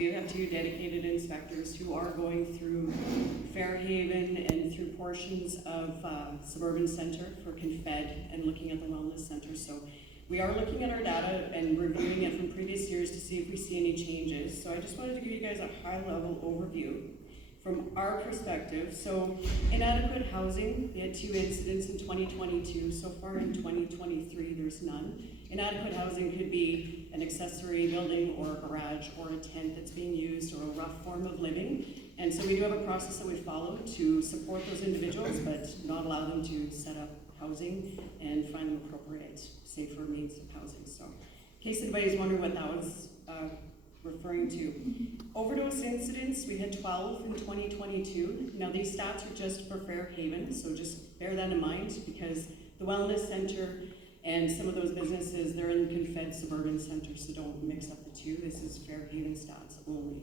We have 2 dedicated inspectors who are going through Fairhaven and through portions of Suburban Centre for Confed and looking at the wellness center. So we are looking at our data and reviewing it from previous years to see if we see any changes. So I just wanted to give you guys a high-level overview from our perspective. So inadequate housing, we had 2 incidents in 2022. So far in 2023, there's none. Inadequate housing could be an accessory building or a garage or a tent that's being used or a rough form of living. And so we do have a process that we follow to support those individuals, but not allow them to set up housing and find them appropriate, safer means of housing. So in case anybody's wondering what that was referring to. Overdose incidents, we had 12 in 2022. Now these stats are just for Fairhaven, so just bear that in mind because the wellness center and some of those businesses, they're in Confed Suburban Center, so don't mix up the two. This is Fairhaven stats only.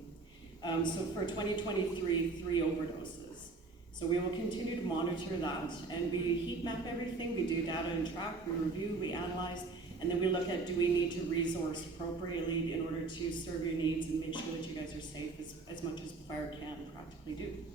So for 2023, 3 overdoses. So we will continue to monitor that, and we heat map everything. We do data and track, we review, we analyze, and then we look at, do we need to resource appropriately in order to serve your needs and make sure that you guys are safe as much as fire can practically do.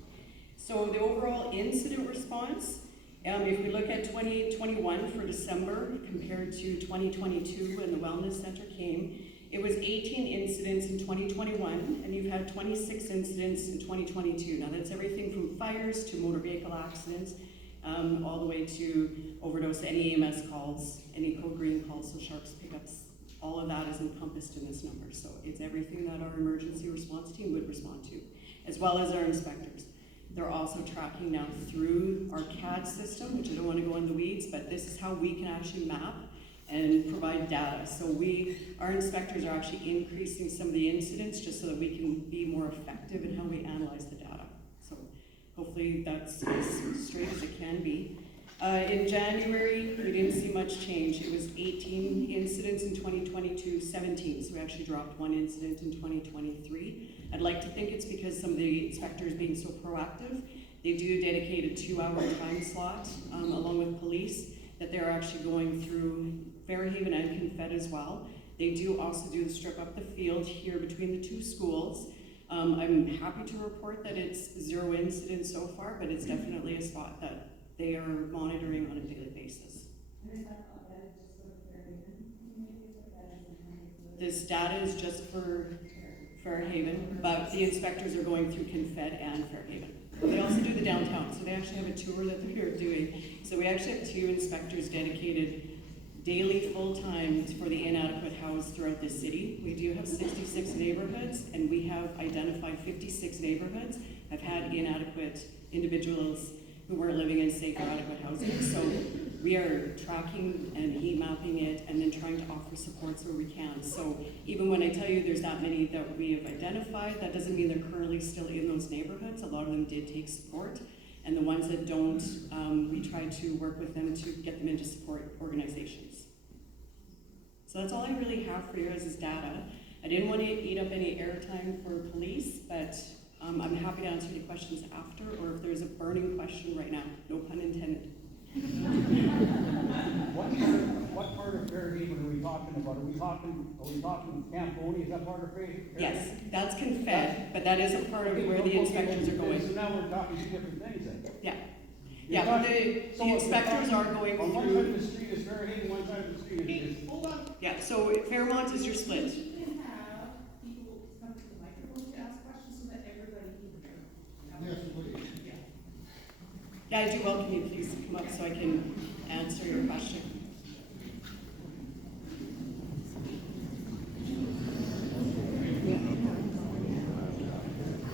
So the overall incident response, if we look at 2021 for December compared to 2022 when the wellness center came, it was 18 incidents in 2021, and you've had 26 incidents in 2022. Now that's everything from fires to motor vehicle accidents, all the way to overdose, any EMS calls, any code green calls, so sharps pickups, all of that is encompassed in this number. So it's everything that our emergency response team would respond to, as well as our inspectors. They're also tracking now through our CAD system, which I don't want to go in the weeds, but this is how we can actually map and provide data. So our inspectors are actually increasing some of the incidents just so that we can be more effective in how we analyze the data. So hopefully that's as straight as it can be. In January, we didn't see much change. It was 18 incidents in 2022, 17, so we actually dropped 1 incident in 2023. I'd like to think it's because some of the inspectors being so proactive, they do dedicate a 2-hour time slot along with police that they're actually going through Fairhaven and Confed as well. They do also do the strip up the field here between the 2 schools. I'm happy to report that it's 0 incidents so far, but it's definitely a spot that they are monitoring on a daily basis. This data is just for Fairhaven, but the inspectors are going through Confed and Fairhaven. They also do the downtown, so they actually have a tour that they're doing. So we actually have 2 inspectors dedicated daily full-time for the inadequate housed throughout the city. We do have 66 neighborhoods, and we have identified 56 neighborhoods have had inadequate individuals who weren't living in safe or adequate housing. So we are tracking and heat mapping it and then trying to offer supports where we can. So even when I tell you there's that many that we have identified, that doesn't mean they're currently still in those neighborhoods. A lot of them did take support. And the ones that don't, we try to work with them to get them into support organizations. So that's all I really have for you guys is data. I didn't want to eat up any airtime for police, but I'm happy to answer any questions after, or if there's a burning question right now, no pun intended. What part of Fairhaven are we talking about? Are we talking Camp Boney? Is that part of Fairhaven? Yes, that's Confed, but that is a part of where the inspectors are going. So now we're talking 2 different things then. Yeah. Yeah, the inspectors are going on through. one side of the street is Fairhaven, one side of the street is. Hold on. Yeah, so Fairmont is your split. You can have people come to the microphone to ask questions so that everybody can hear. Yes, please. Yeah, I do welcome you. Please come up so I can answer your question.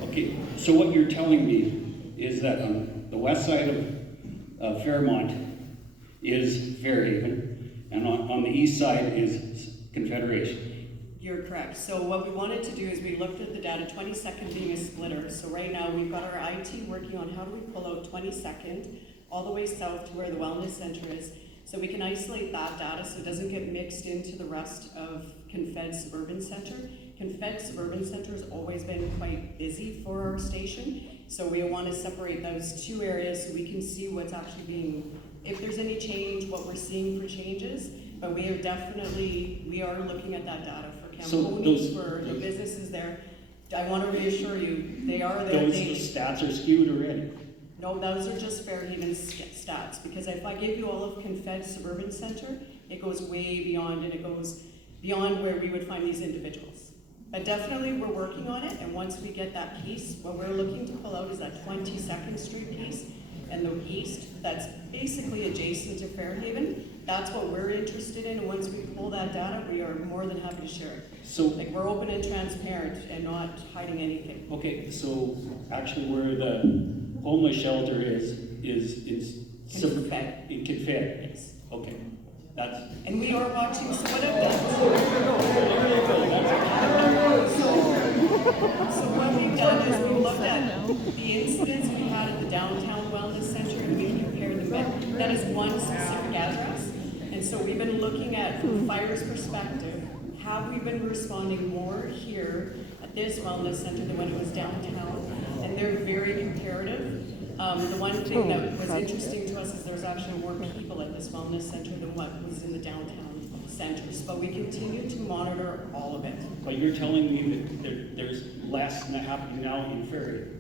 Okay, so what you're telling me is that on the west side of Fairmont is Fairhaven, and on the east side is Confederation. You're correct. So what we wanted to do is we looked at the data, 22nd being a splitter. So right now we've got our IT working on how do we pull out 22nd all the way south to where the wellness center is, so we can isolate that data so it doesn't get mixed into the rest of Confed Suburban Center. Confed Suburban Center has always been quite busy for our station, so we want to separate those 2 areas so we can see what's actually being, if there's any change, what we're seeing for changes. But we are looking at that data for Camp Boney, for the businesses there. I want to reassure you, they are there. Those stats are skewed already. No, those are just Fairhaven stats, because if I give you all of Confed Suburban Center, it goes way beyond, and it goes beyond where we would find these individuals. But definitely, we're working on it, and once we get that piece, what we're looking to pull out is that 22nd Street piece, and the east, that's basically adjacent to Fairhaven. That's what we're interested in, and once we pull that data, we are more than happy to share it. So, Like, we're open and transparent and not hiding anything. okay, so actually where the homeless shelter is Confed. in Confed. Yes. Okay, that's. And we are watching, so what I've done. So what we've done is we've looked at the incidents we had at the downtown wellness center, and we compared them back. That is one specific address. And so we've been looking at, from fire's perspective, have we been responding more here at this wellness center than when it was downtown? And they're very comparative. The one thing that was interesting to us is there's actually more people at this wellness center than what was in the downtown centers. But we continue to monitor all of it. But you're telling me that there's less happening now in Fairhaven?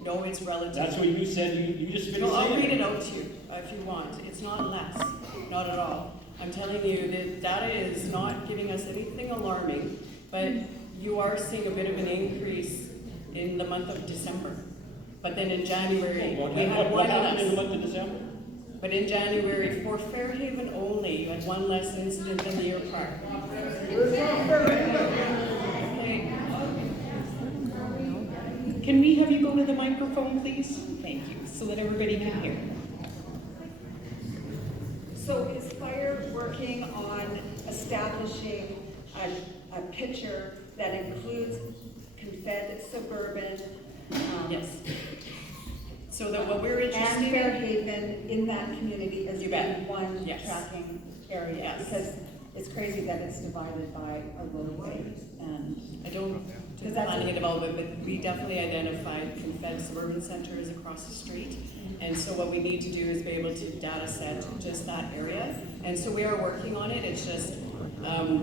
No, it's relative. That's what you said, you just finished No, I'll saying read it out to you if you want. It's not less, not at all. I'm telling you that data is not giving us anything alarming, but you are seeing a bit of an increase in the month of December. But then in January, we had what one happened in the less. month of December? But in January, for Fairhaven only, you had one less incident than the year prior. Okay. Can we have you go to the microphone, please? Thank you, so that everybody can hear. So is fire working on establishing a picture that includes Confed Suburban Yes. So that what we're and interested in, Fairhaven in that community as You bet. one Yes. tracking area? Yes. Because it's crazy that it's divided by a roadway and I don't do Because that's planning and development, but we definitely identified Confed Suburban Center is across the street. And so what we need to do is be able to data set just that area. And so we are working on it. It's just,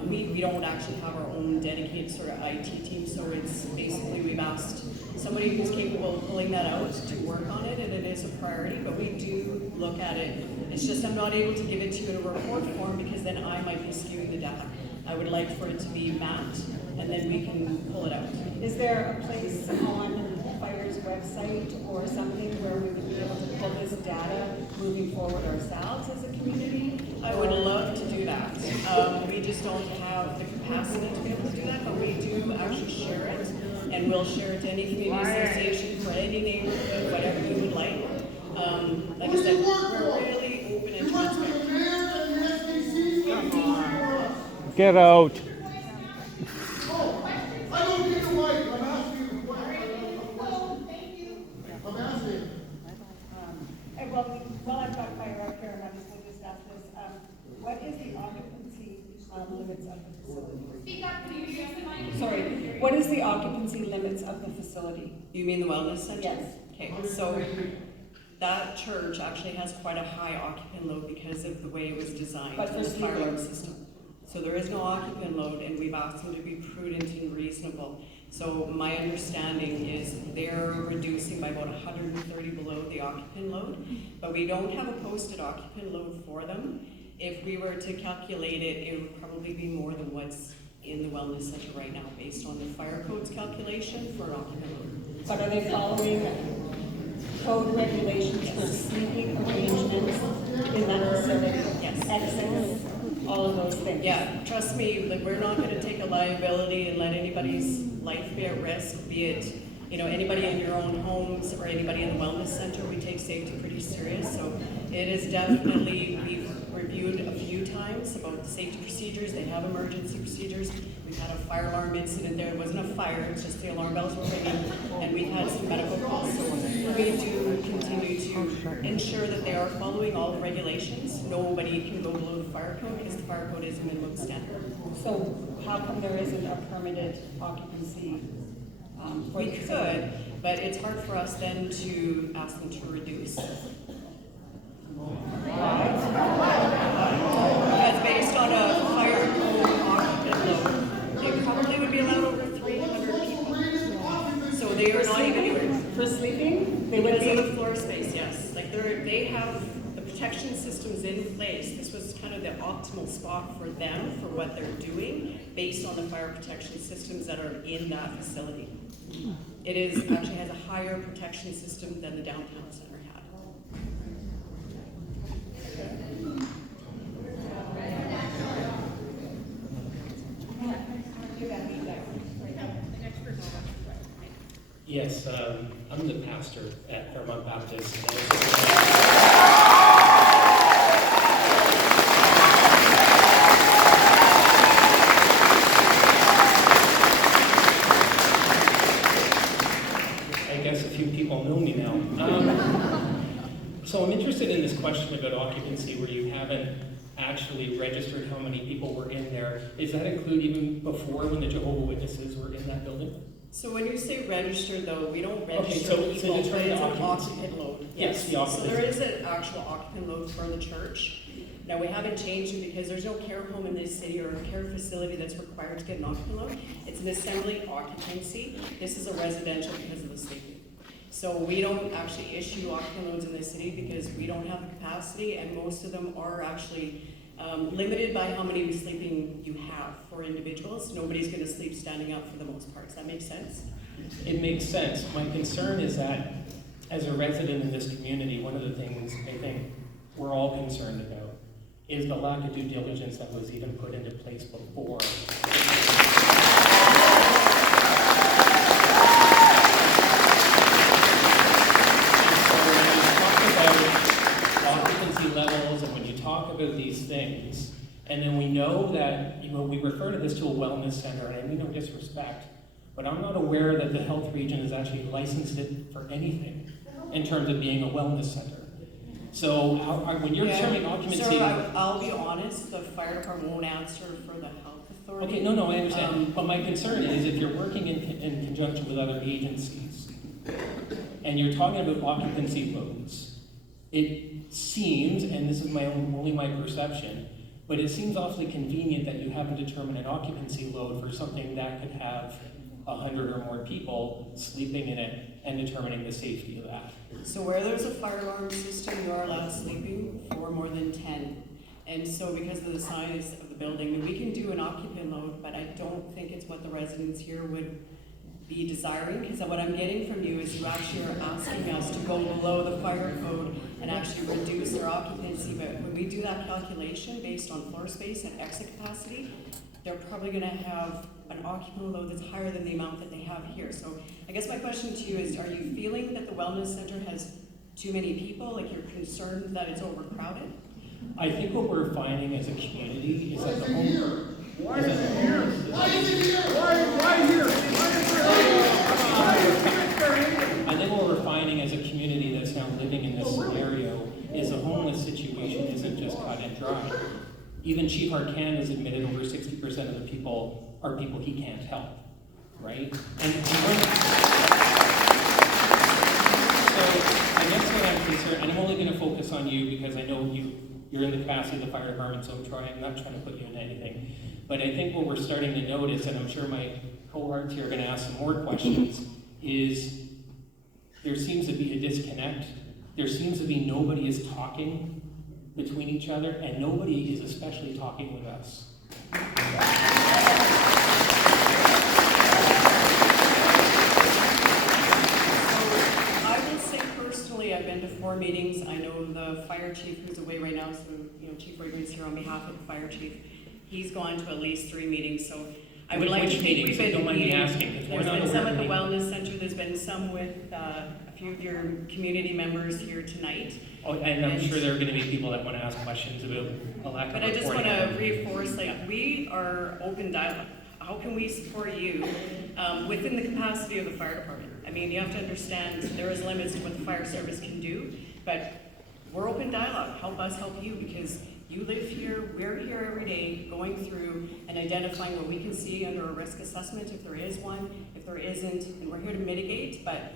we don't actually have our own dedicated sort of IT team. So it's basically, we've asked somebody who's capable of pulling that out to work on it, and it is a priority, but we do look at it. It's just I'm not able to give it to you in a report form because then I might be skewing the data. I would like for it to be mapped, and then we can pull it out. is there a place on Fire's website or something where we would be able to pull this data moving forward ourselves as a community? I would love to do that. We just don't have the capacity to be able to do that, but we do actually share it. And we'll share it to any community association for any neighborhood, whatever you would like. Like I said, we're really open and transparent. Get out. I don't need a mic, I'm asking you a question. I'm asking. Well, I've got fire up here, and I just will just ask this, what is the occupancy limits of the facility? Speak up, can you use the mic? Sorry, what is the occupancy limits of the facility? You mean the wellness center? Yes. Okay, so that church actually has quite a high occupant load because of the way it was designed, But for and the fire alarm sleeping. system. So there is no occupant load, and we've asked them to be prudent and reasonable. So my understanding is they're reducing by about 130 below the occupant load, but we don't have a posted occupant load for them. If we were to calculate it, it would probably be more than what's in the wellness center right now, based on the fire code's calculation for an occupant load. But are they following code regulations for sleeping arrangements in that facility? Yes. Exits, all of those things? Yeah, trust me, like, we're not gonna take a liability and let anybody's life be at risk, be it, you know, anybody in your own homes or anybody in the wellness center. We take safety pretty serious, so it is definitely, we've reviewed a few times about the safety procedures. They have emergency procedures. We've had a fire alarm incident there. It wasn't a fire, it's just the alarm bells were ringing, and we've had some medical calls. So we do continue to ensure that they are following all the regulations. Nobody can go below the fire code because the fire code is a minimum standard. So how come there isn't a permitted occupancy for We the facility? could, but it's hard for us then to ask them to reduce. Because based on a fire code occupant load, they probably would be allowed over 300 people. They are not even, For sleeping? They would because of be, the floor space, yes. Like they have the protection systems in place. This was kind of the optimal spot for them, for what they're doing, based on the fire protection systems that are in that facility. It actually has a higher protection system than the downtown center had. Yes, I'm the pastor at Fairmont Baptist. I guess a few people know me now. So I'm interested in this question about occupancy where you haven't actually registered how many people were in there. Does that include even before when the Jehovah's Witnesses were in that building? So when you say register, though, we don't Okay, register so people, determine but it's the an occupancy. occupant load. Yes, the So occupancy. there is an actual occupant load for the church. Now, we haven't changed it because there's no care home in this city or a care facility that's required to get an occupant load. It's an assembly occupancy. This is a residential because of the sleeping. So we don't actually issue occupant loads in this city because we don't have the capacity, and most of them are actually limited by how many sleeping you have for individuals. Nobody's going to sleep standing up for the most part. Does that make sense? It makes sense. My concern is that as a resident in this community, one of the things I think we're all concerned about is the lack of due diligence that was even put into place before. Occupancy levels, and when you talk about these things, and then we know that, we refer to this to a wellness center, and I mean no disrespect, but I'm not aware that the health region has actually licensed it for anything in terms of being a wellness center. So when you're determining occupancy... Sir, I'll be honest, the fire department won't answer for the health authority. Okay, no, I understand. But my concern is if you're working in conjunction with other agencies, and you're talking about occupancy loads, it seems, and this is only my perception, but it seems awfully convenient that you haven't determined an occupancy load for something that could have 100 or more people sleeping in it and determining the safety of that. So where there's a fire alarm system, you are allowed sleeping for more than 10. And so because of the size of the building, we can do an occupant load, but I don't think it's what the residents here would be desiring, because what I'm getting from you is you actually are asking us to go below the fire code and actually reduce their occupancy. But when we do that calculation based on floor space and exit capacity, they're probably going to have an occupant load that's higher than the amount that they have here. So I guess my question to you is, are you feeling that the wellness center has too many people? Like you're concerned that it's overcrowded? I think what we're finding as a community is that the home... Why is it here? Why is it here? Why here? I think what we're finding as a community that's now living in this scenario is the homeless situation isn't just cut and dry. Even Chief Harcan has admitted over 60% of the people are people he can't help, right? So I guess what I'm concerned, and I'm only going to focus on you because I know you're in the capacity of the fire department, so I'm not trying to put you in anything. But I think what we're starting to notice, and I'm sure my cohorts here are going to ask some more questions, is there seems to be a disconnect. There seems to be nobody is talking between each other, and nobody is especially talking with us. I will say personally, I've been to 4 meetings. I know the fire chief who's away right now, so Chief Reagan's here on behalf of the fire chief. He's gone to at least 3 meetings, so I would like to think we've been don't mind me asking, because we're There's not been some at the aware of wellness center. There's been some with a few of your community members here tonight. Oh, and I'm sure there are going to be people that want to ask questions about a lack of But I just want reporting. to reinforce, we are open dialogue. How can we support you within the capacity of the fire department? I mean, you have to understand there is limits to what the fire service can do, but we're open dialogue. Help us help you, because you live here, we're here every day going through and identifying what we can see under a risk assessment, if there is one, if there isn't, and we're here to mitigate, but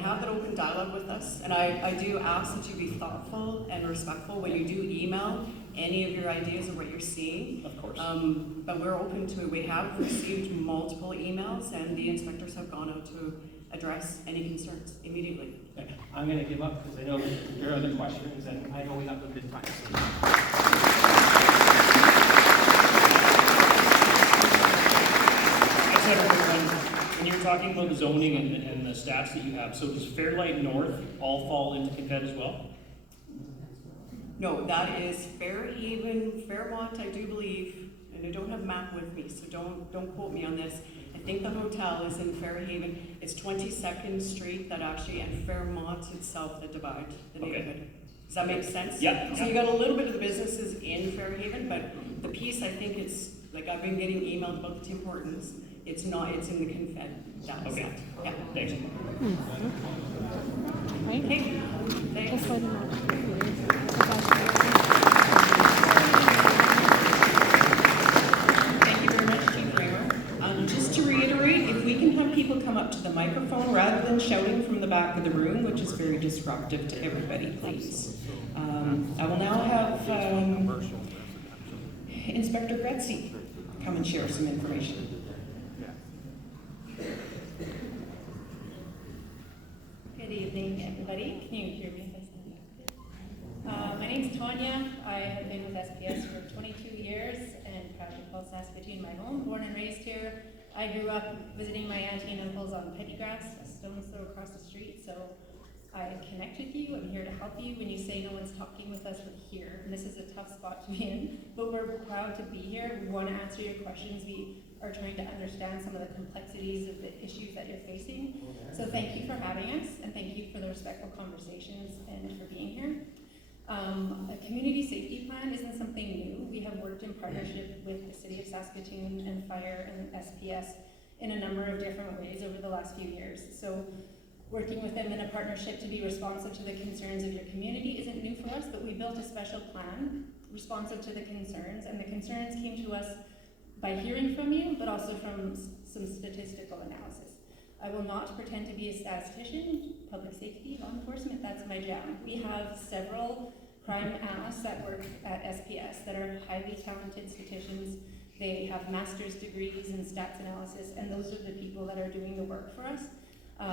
have that open dialogue with us. And I do ask that you be thoughtful and respectful when you do email any of your ideas of what you're seeing. Of course. But we're open to it. We have received multiple emails, and the inspectors have gone out to address any concerns immediately. Okay, I'm gonna give up because I know there are other questions and I know we have limited time. So. I said earlier, when you were talking about the zoning and the stats that you have, so does Fairlight North all fall into Confed as well? No, that is Fairhaven, Fairmont, I do believe, and I don't have a map with me, so don't quote me on this. I think the hotel is in Fairhaven. It's 22nd Street that actually, and Fairmont itself that divide the neighborhood. Does that make sense? Yeah. So you got a little bit of the businesses in Fairhaven, but the piece I think it's, like I've been getting emailed about the Tim Hortons, it's not, it's in the Confed. That was Okay. it. Yeah. Thanks. Okay, thanks. Thank you very much, Chief Kramer. Just to reiterate, if we can have people come up to the microphone rather than shouting from the back of the room, which is very disruptive to everybody, please. I will now have Inspector Gretzky come and share some information. Good evening, everybody. Can you hear me if I stand up? My name's Tanya. I have been with SPS for 22 years and proudly call Saskatoon my home. Born and raised here. I grew up visiting my auntie and uncles on Pettygrass, a stone's throw across the street. So I connect with you. I'm here to help you. When you say no one's talking with us, we're here. And this is a tough spot to be in, but we're proud to be here. We want to answer your questions. We are trying to understand some of the complexities of the issues that you're facing. So thank you for having us, and thank you for the respectful conversations and for being here. A community safety plan isn't something new. We have worked in partnership with the City of Saskatoon and Fire and SPS in a number of different ways over the last few years. So working with them in a partnership to be responsive to the concerns of your community isn't new for us, but we built a special plan responsive to the concerns, and the concerns came to us by hearing from you, but also from some statistical analysis. I will not pretend to be a statistician. Public safety, law enforcement, that's my jam. We have several crime analysts that work at SPS that are highly talented statisticians. They have master's degrees in stats analysis, and those are the people that are doing the work for us.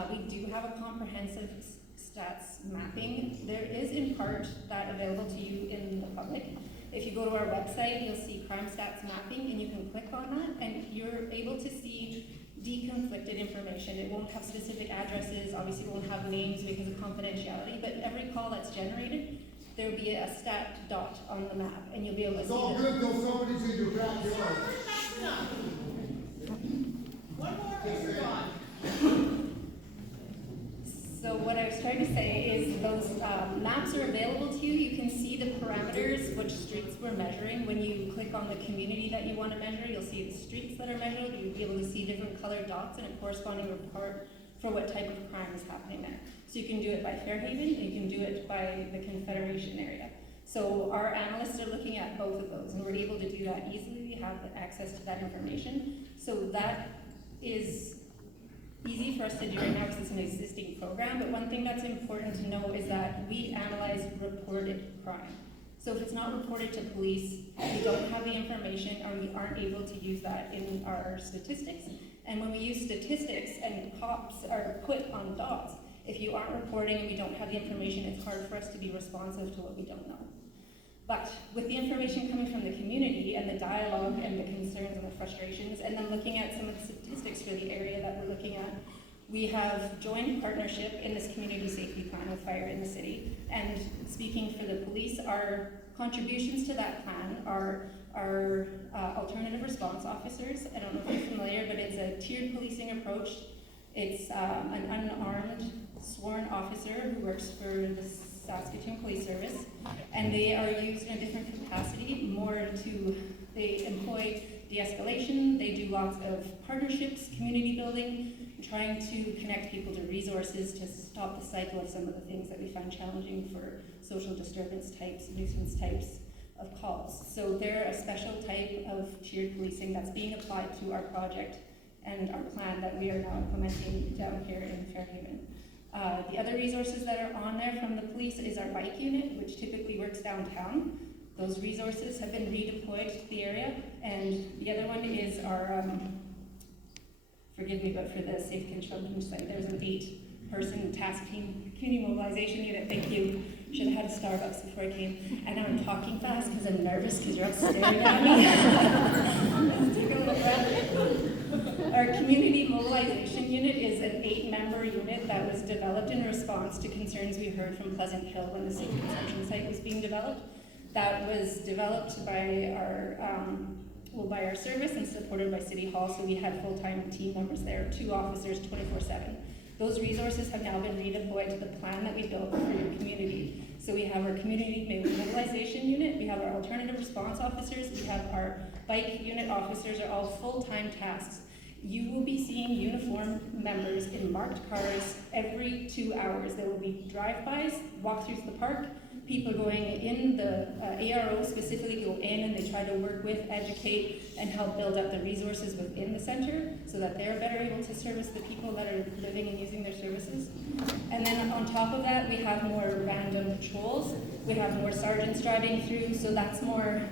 We do have a comprehensive stats mapping. There is in part that available to you in the public. If you go to our website, you'll see crime stats mapping, and you can click on that, and you're able to see deconflicted information. It won't have specific addresses, obviously it won't have names because of confidentiality, but every call that's generated, there will be a stat dot on the map, and you'll be able to It's see all it. good till somebody's in your backyard. One more, Mr. Don. So what I was trying to say is those maps are available to you. You can see the parameters, which streets we're measuring. When you click on the community that you want to measure, you'll see the streets that are measured. You'll be able to see different colored dots and a corresponding report for what type of crime is happening there. So you can do it by Fairhaven, and you can do it by the Confederation area. So our analysts are looking at both of those, and we're able to do that easily. We have access to that information. So that is easy for us to do right now because it's an existing program, but one thing that's important to know is that we analyze reported crime. So if it's not reported to police, we don't have the information, or we aren't able to use that in our statistics. And when we use statistics and cops are put on dots, if you aren't reporting and we don't have the information, it's hard for us to be responsive to what we don't know. But with the information coming from the community and the dialogue and the concerns and the frustrations, and then looking at some of the statistics for the area that we're looking at, we have joined partnership in this community safety plan with Fire in the City. And speaking for the police, our contributions to that plan are our alternative response officers. I don't know if you're familiar, but it's a tiered policing approach. It's an unarmed sworn officer who works for the Saskatoon Police Service, and they are used in a different capacity, they employ de-escalation, they do lots of partnerships, community building, trying to connect people to resources to stop the cycle of some of the things that we find challenging for social disturbance types, nuisance types of calls. So they're a special type of tiered policing that's being applied to our project and our plan that we are now implementing down here in Fairhaven. The other resources that are on there from the police is our bike unit, which typically works downtown. Those resources have been redeployed to the area, and the other one is our, forgive me, but for the safe construction site, there's an 8-person task team community mobilization unit. Thank you. Should have had a Starbucks before I came. And I'm talking fast because I'm nervous because you're all staring at me. Let's take a little breath. Our community mobilization unit is an 8-member unit that was developed in response to concerns we heard from Pleasant Hill when the safe consumption site was being developed. That was developed by our service and supported by City Hall, so we had full-time team members there, 2 officers, 24/7. Those resources have now been redeployed to the plan that we built for your community. So we have our community mobilization unit, we have our alternative response officers, we have our bike unit officers are all full-time tasks. You will be seeing uniformed members in marked cars every 2 hours. There will be drive-bys, walk-throughs the park. People going in, the ARO specifically go in and they try to work with, educate, and help build up the resources within the center so that they're better able to service the people that are living and using their services. And then on top of that, we have more random patrols. We have more sergeants driving through, so that's more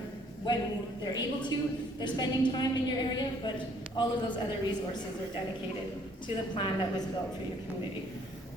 when they're able to. They're spending time in your area, but all of those other resources are dedicated to the plan that was built for your community.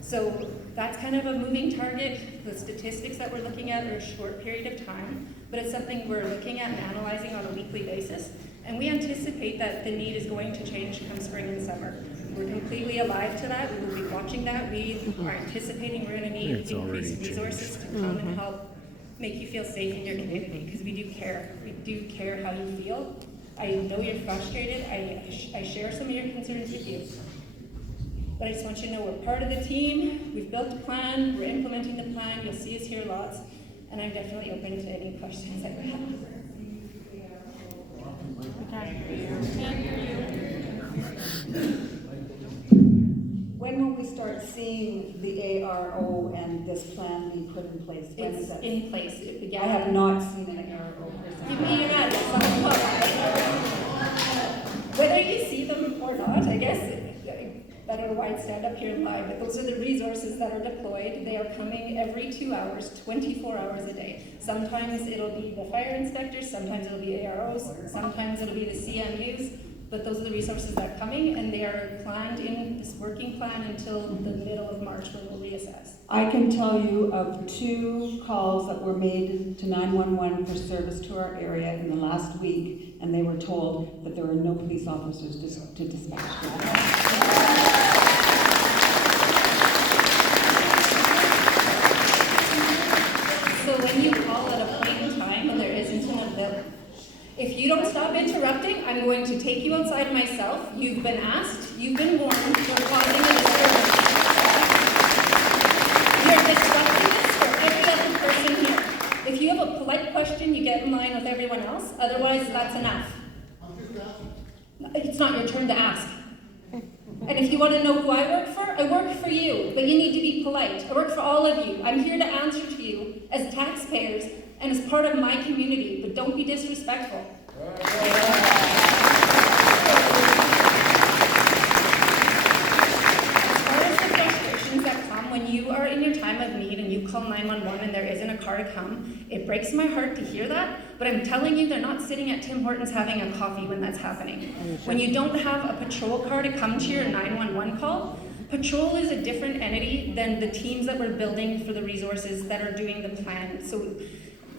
So that's kind of a moving target. The statistics that we're looking at are a short period of time, but it's something we're looking at and analyzing on a weekly basis. And we anticipate that the need is going to change come spring and summer. We're completely alive to that. We will be watching that. We are anticipating we're going to need increased resources to come and help make you feel safe in your community, because we do care. We do care how you feel. I know you're frustrated. I share some of your concerns with you. But I just want you to know we're part of the team. We've built a plan. We're implementing the plan. You'll see us here lots. And I'm definitely open to any questions that you have. When will we start seeing the ARO and this plan be put in place? When is It's that? in place. It began. I have not seen an ARO person. Give me your address. I'll look. Whether you see them or not, I guess, I don't know why I'd stand up here and lie, but those are the resources that are deployed. They are coming every 2 hours, 24 hours a day. Sometimes it'll be the fire inspectors, sometimes it'll be AROs, sometimes it'll be the CMUs, but those are the resources that are coming, and they are planned in this working plan until the middle of March when we'll reassess. I can tell you of 2 calls that were made to 911 for service to our area in the last week, and they were told that there were no police officers to dispatch. So when you call at a point in time and there isn't an available, if you don't stop interrupting, I'm going to take you outside myself. You've been asked, you've been warned, you're causing a disturbance. You're disrupting this for every other person here. If you have a polite question, you get in line with everyone else. Otherwise, that's enough. I'm just asking. It's not your turn to ask. And if you want to know who I work for you, but you need to be polite. I work for all of you. I'm here to answer to you as taxpayers and as part of my community, but don't be disrespectful. As far as the frustrations that come when you are in your time of need and you call 911 and there isn't a car to come, it breaks my heart to hear that, but I'm telling you, they're not sitting at Tim Hortons having a coffee when that's happening. When you don't have a patrol car to come to your 911 call, patrol is a different entity than the teams that we're building for the resources that are doing the plan. So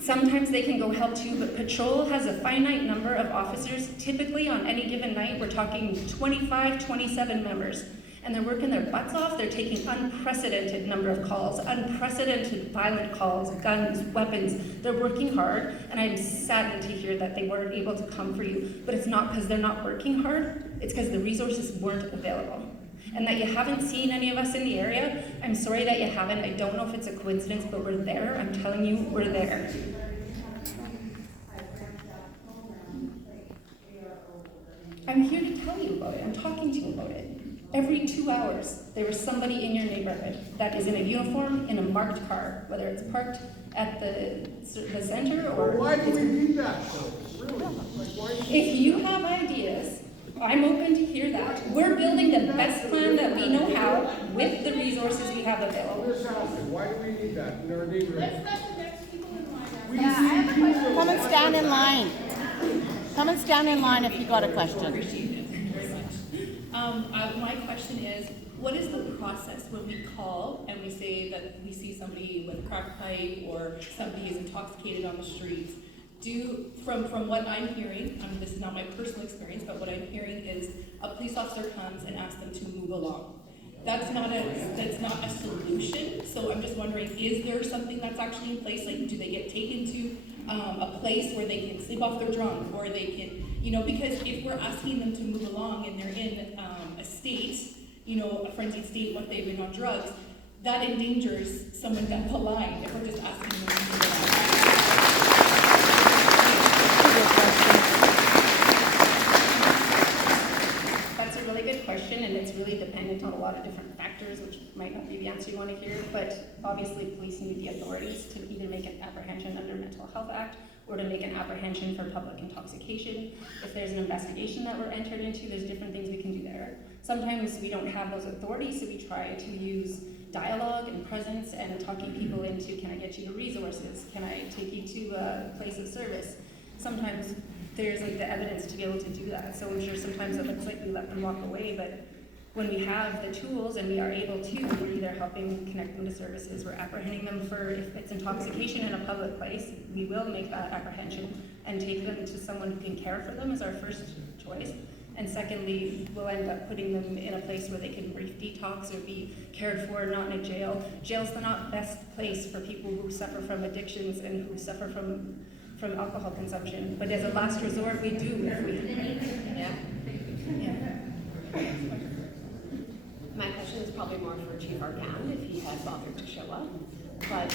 sometimes they can go help too, but patrol has a finite number of officers. Typically on any given night, we're talking 25, 27 members. And they're working their butts off. They're taking unprecedented number of calls, unprecedented violent calls, guns, weapons. They're working hard, and I'm saddened to hear that they weren't able to come for you. But it's not because they're not working hard, it's because the resources weren't available. And that you haven't seen any of us in the area, I'm sorry that you haven't. I don't know if it's a coincidence, but we're there. I'm telling you, we're there. I'm here to tell you about it. I'm talking to you about it. Every 2 hours, there is somebody in your neighborhood that is in a uniform, in a marked car, whether it's parked at the center or... Well, why do we need that, though? Really? Like, why do we If you have ideas, I'm open to hear that. We're building the best plan that we know how with the resources we have I'm available. just asking, why do we need that in our neighborhood? Let's let the next people in line ask. We see people stand in line. Come and stand in line if you got a question. Appreciate it very much. My question is, what is the process when we call and we say that we see somebody with a crack pipe or somebody is intoxicated on the streets? From what I'm hearing, this is not my personal experience, but what I'm hearing is a police officer comes and asks them to move along. That's not a solution. So I'm just wondering, is there something that's actually in place? Like, do they get taken to a place where they can sleep off their drunk, or they can, because if we're asking them to move along and they're in a state, a frenzied state, what they've been on drugs, that endangers someone down the line if we're just asking them to move along. That's a really good question, and it's really dependent on a lot of different factors, which might not be the answer you want to hear, but obviously police need the authorities to either make an apprehension under Mental Health Act or to make an apprehension for public intoxication. If there's an investigation that we're entered into, there's different things we can do there. Sometimes we don't have those authorities, so we try to use dialogue and presence and talking people into, can I get you to resources? Can I take you to a place of service? Sometimes there's the evidence to be able to do that. So I'm sure sometimes it looks like we let them walk away, but when we have the tools and we are able to, we're either helping connect them to services, we're apprehending them for, if it's intoxication in a public place, we will make that apprehension and take them to someone who can care for them as our first choice. And secondly, we'll end up putting them in a place where they can brief detox or be cared for, not in a jail. Jail's the not best place for people who suffer from addictions and who suffer from alcohol consumption. But as a last resort, we do if we. Yeah. My question is probably more for Chief Arcand, if he has bothered to show up. But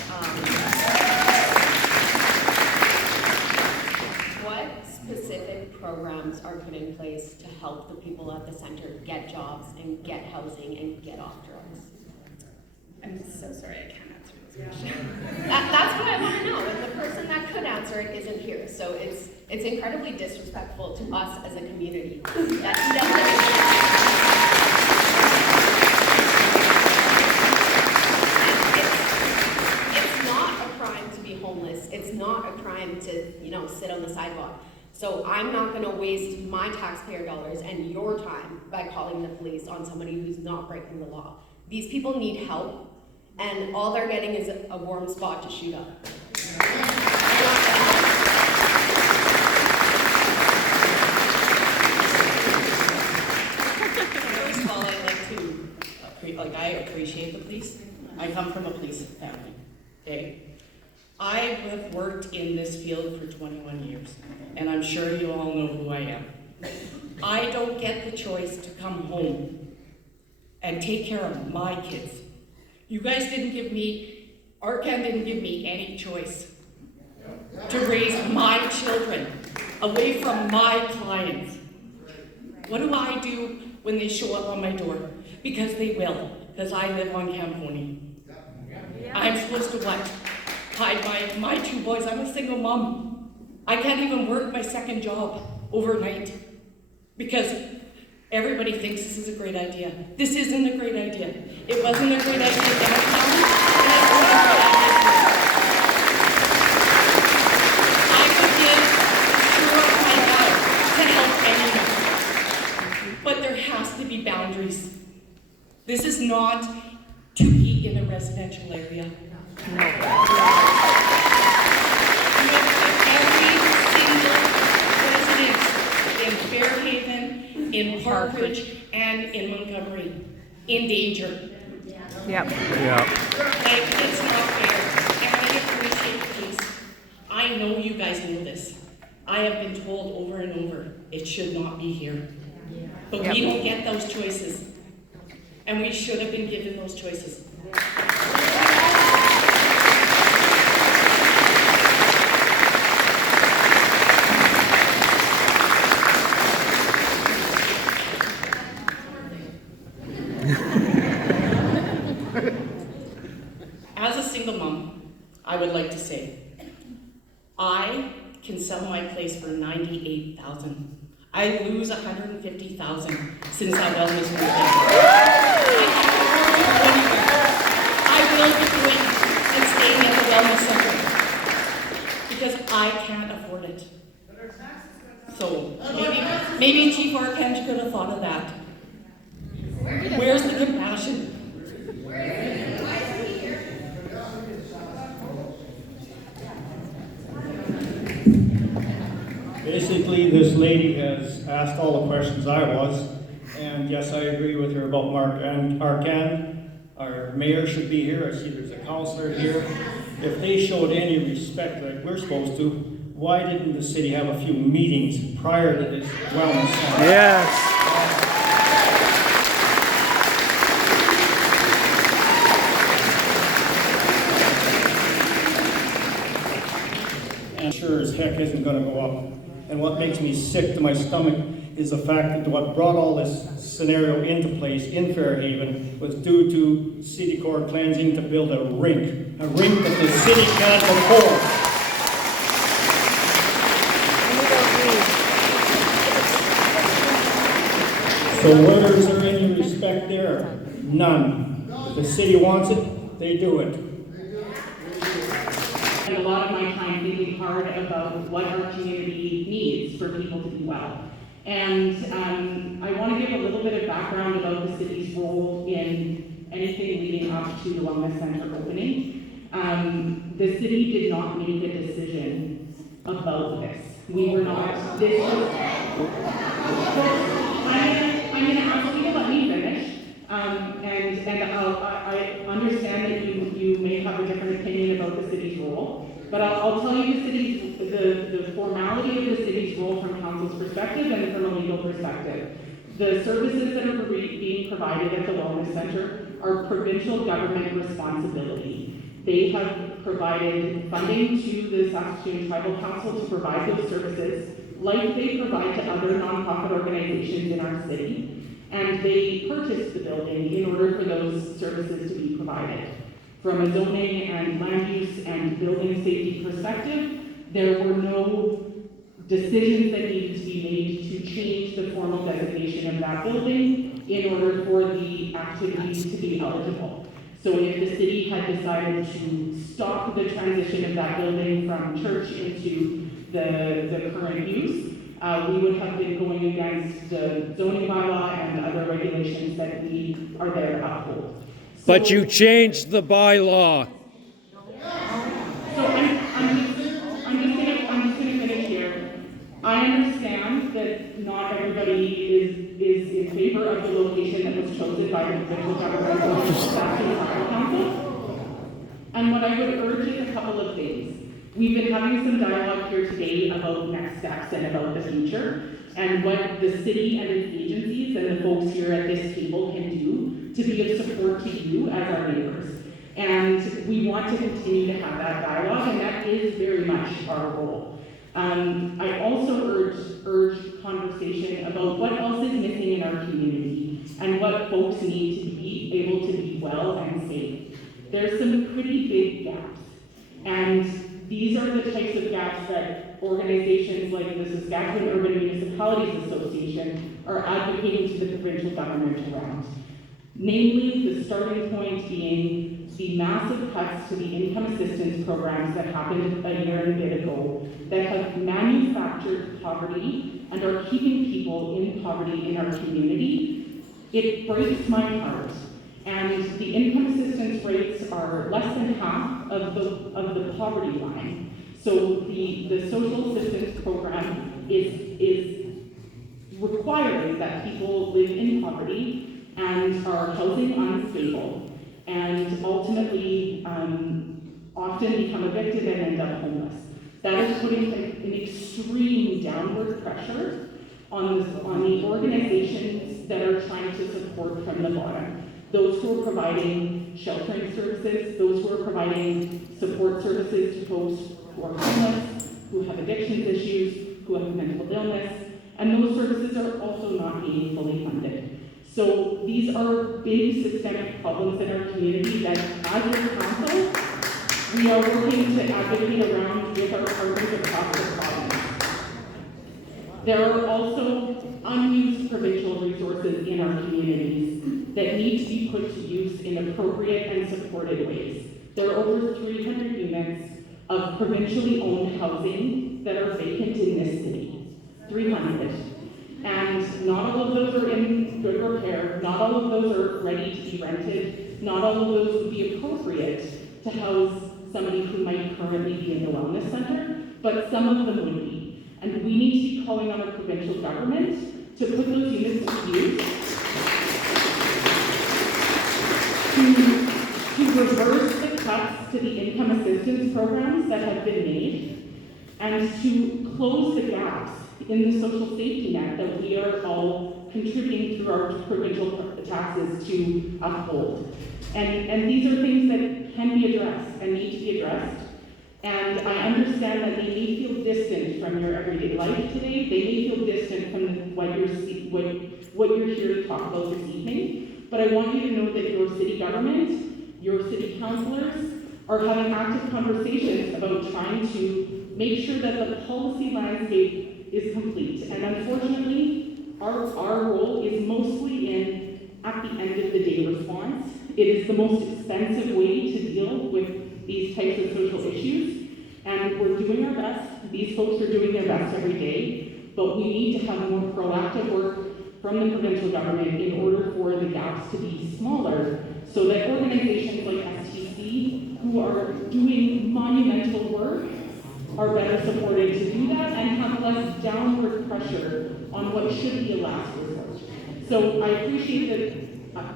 what specific programs are put in place to help the people at the center get jobs and get housing and get off drugs? I'm so sorry, I can't answer this question. That's what I want to know, and the person that could answer it isn't here. So it's incredibly disrespectful to us as a community that he doesn't. It's not a crime to, sit on the sidewalk. So I'm not going to waste my taxpayer dollars and your time by calling the police on somebody who's not breaking the law. These people need help, and all they're getting is a warm spot to shoot up. First of all, I'd like to, I appreciate the police. I come from a police family, okay? I have worked in this field for 21 years, and I'm sure you all know who I am. I don't get the choice to come home and take care of my kids. You guys didn't give me, Arcand didn't give me any choice to raise my children away from my clients. What do I do when they show up on my door? Because they will, because I live on Camponi. I'm supposed to what? Hide my two boys. I'm a single mom. I can't even work my second job overnight because everybody thinks this is a great idea. This isn't a great idea. It wasn't a great idea downtown, and it wasn't a great idea here. I could give sure my life to help anyone, but there has to be boundaries. This is not to be in a residential area. No. In Fairhaven, in Parkridge, and in Montgomery, in danger. Yep. It's not fair, and I appreciate the police. I know you guys know this. I have been told over and over, it should not be here. But we don't get those choices, and we should have been given those choices. As a single mom, I would like to say, I can sell my place for $98,000. I lose $150,000 since I wellness moved in. I will be going and staying at the wellness center because I can't afford it. So maybe Chief Arcand could have thought of that. Where's the compassion? Basically, this lady has asked all the questions I was, and yes, I agree with her about Mark and Arcand. Our mayor should be here. I see there's a councillor here. If they showed any respect like we're supposed to, why didn't the city have a few meetings prior to this wellness center? Yes. And sure as heck isn't going to go up. And what makes me sick to my stomach is the fact that what brought all this scenario into place in Fairhaven was due to City Court cleansing to build a rink that the city can't afford. So whether is there any respect there? None. If the city wants it, they do it. And a lot of my time thinking hard about what our community needs for people to be well. And I want to give a little bit of background about the city's role in anything leading up to the Wellness Center opening. The city did not make a decision about this. We were not, this was, I'm going to ask you to let me finish. I understand that you may have a different opinion about the city's role, but I'll tell you the formality of the city's role from council's perspective and from a legal perspective. The services that are being provided at the Wellness Center are provincial government responsibility. They have provided funding to the Saskatoon Tribal Council to provide those services, like they provide to other nonprofit organizations in our city. And they purchased the building in order for those services to be provided. From a zoning and land use and building safety perspective, there were no decisions that needed to be made to change the formal designation of that building in order for the activities to be eligible. So if the city had decided to stop the transition of that building from church into the current use, we would have been going against the zoning bylaw and other regulations that we are there to uphold. So, But you changed the bylaw. So I'm just gonna finish here. I understand that not everybody is in favor of the location that was chosen by the provincial government or the Saskatoon Tribal Council. And what I would urge is a couple of things. We've been having some dialogue here today about next steps and about the future and what the city and its agencies and the folks here at this table can do to be of support to you as our neighbors. And we want to continue to have that dialogue, and that is very much our role. I also urge conversation about what else is missing in our community and what folks need to be able to be well and safe. There's some pretty big gaps. And these are the types of gaps that organizations like the Saskatchewan Urban Municipalities Association are advocating to the provincial government around. Namely, the starting point being the massive cuts to the income assistance programs that happened a year and a bit ago that have manufactured poverty and are keeping people in poverty in our community. It breaks my heart. And the income assistance rates are less than half of the poverty line. So the social assistance program is requiring that people live in poverty and are housing unstable and ultimately often become evicted and end up homeless. That is putting an extreme downward pressure on the organizations that are trying to support from the bottom. Those who are providing sheltering services, those who are providing support services to folks who are homeless, who have addictions issues, who have mental illness, and those services are also not being fully funded. So these are big systemic problems in our community that, as your council, we are working to advocate around with our partners across the province. There are also unused provincial resources in our communities that need to be put to use in appropriate and supported ways. There are over 300 units of provincially owned housing that are vacant in this city. 300. And not all of those are in good repair, not all of those are ready to be rented, not all of those would be appropriate to house somebody who might currently be in the wellness center, but some of them would be. And we need to be calling on our provincial government to put those units to use, to reverse the cuts to the income assistance programs that have been made, and to close the gaps in the social safety net that we are all contributing through our provincial taxes to uphold. And these are things that can be addressed and need to be addressed. And I understand that they may feel distant from your everyday life today. They may feel distant from what you're here to talk about this evening. But I want you to know that your city government, your city councillors are having active conversations about trying to make sure that the policy landscape is complete. And unfortunately, our role is mostly in at the end of the day response. It is the most expensive way to deal with these types of social issues, and we're doing our best. These folks are doing their best every day, but we need to have more proactive work from the provincial government in order for the gaps to be smaller, so that organizations like STC, who are doing monumental work, are better supported to do that and have less downward pressure on what should be a last resort. So I appreciate that.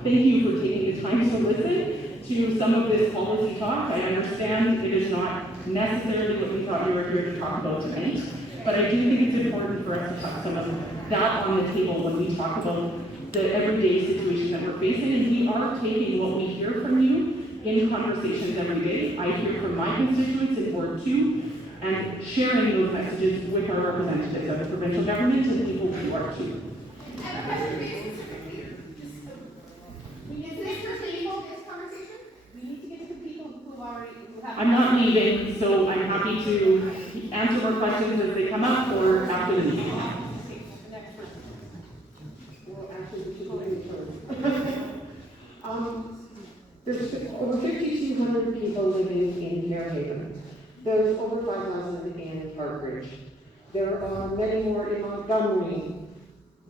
Thank you for taking the time to listen to some of this policy talk. I understand it is not necessarily what we thought we were here to talk about tonight, but I do think it's important for us to have some of that on the table when we talk about the everyday situation that we're facing. And we are taking what we hear from you in conversations every day. I hear from my constituents in Ward 2, and sharing those messages with our representatives of the provincial government and people who are too. I'm not leaving, so I'm happy to answer more questions as they come up or after the meeting. There's over 5,200 people living in Fairhaven. There's over 5,000 in Parkridge. There are many more in Montgomery.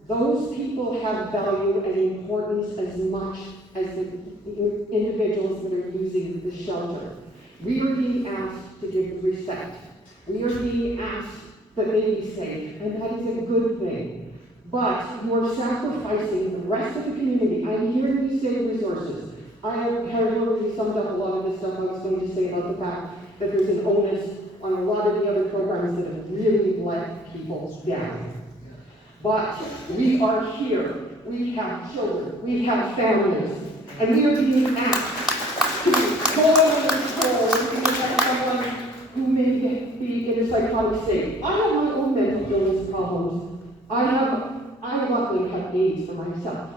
Those people have value and importance as much as the individuals that are using the shelter. We are being asked to give respect. We are being asked that they be safe, and that is a good thing. But you are sacrificing the rest of the community. I'm hearing you say resources. I have already summed up a lot of the stuff I was going to say about the fact that there's an onus on a lot of the other programs that have really let people down. But we are here. We have children. We have families. And we are being asked to go over this hole and have someone who may be in a psychotic state. I have my own mental illness problems. I luckily have AIDS for myself.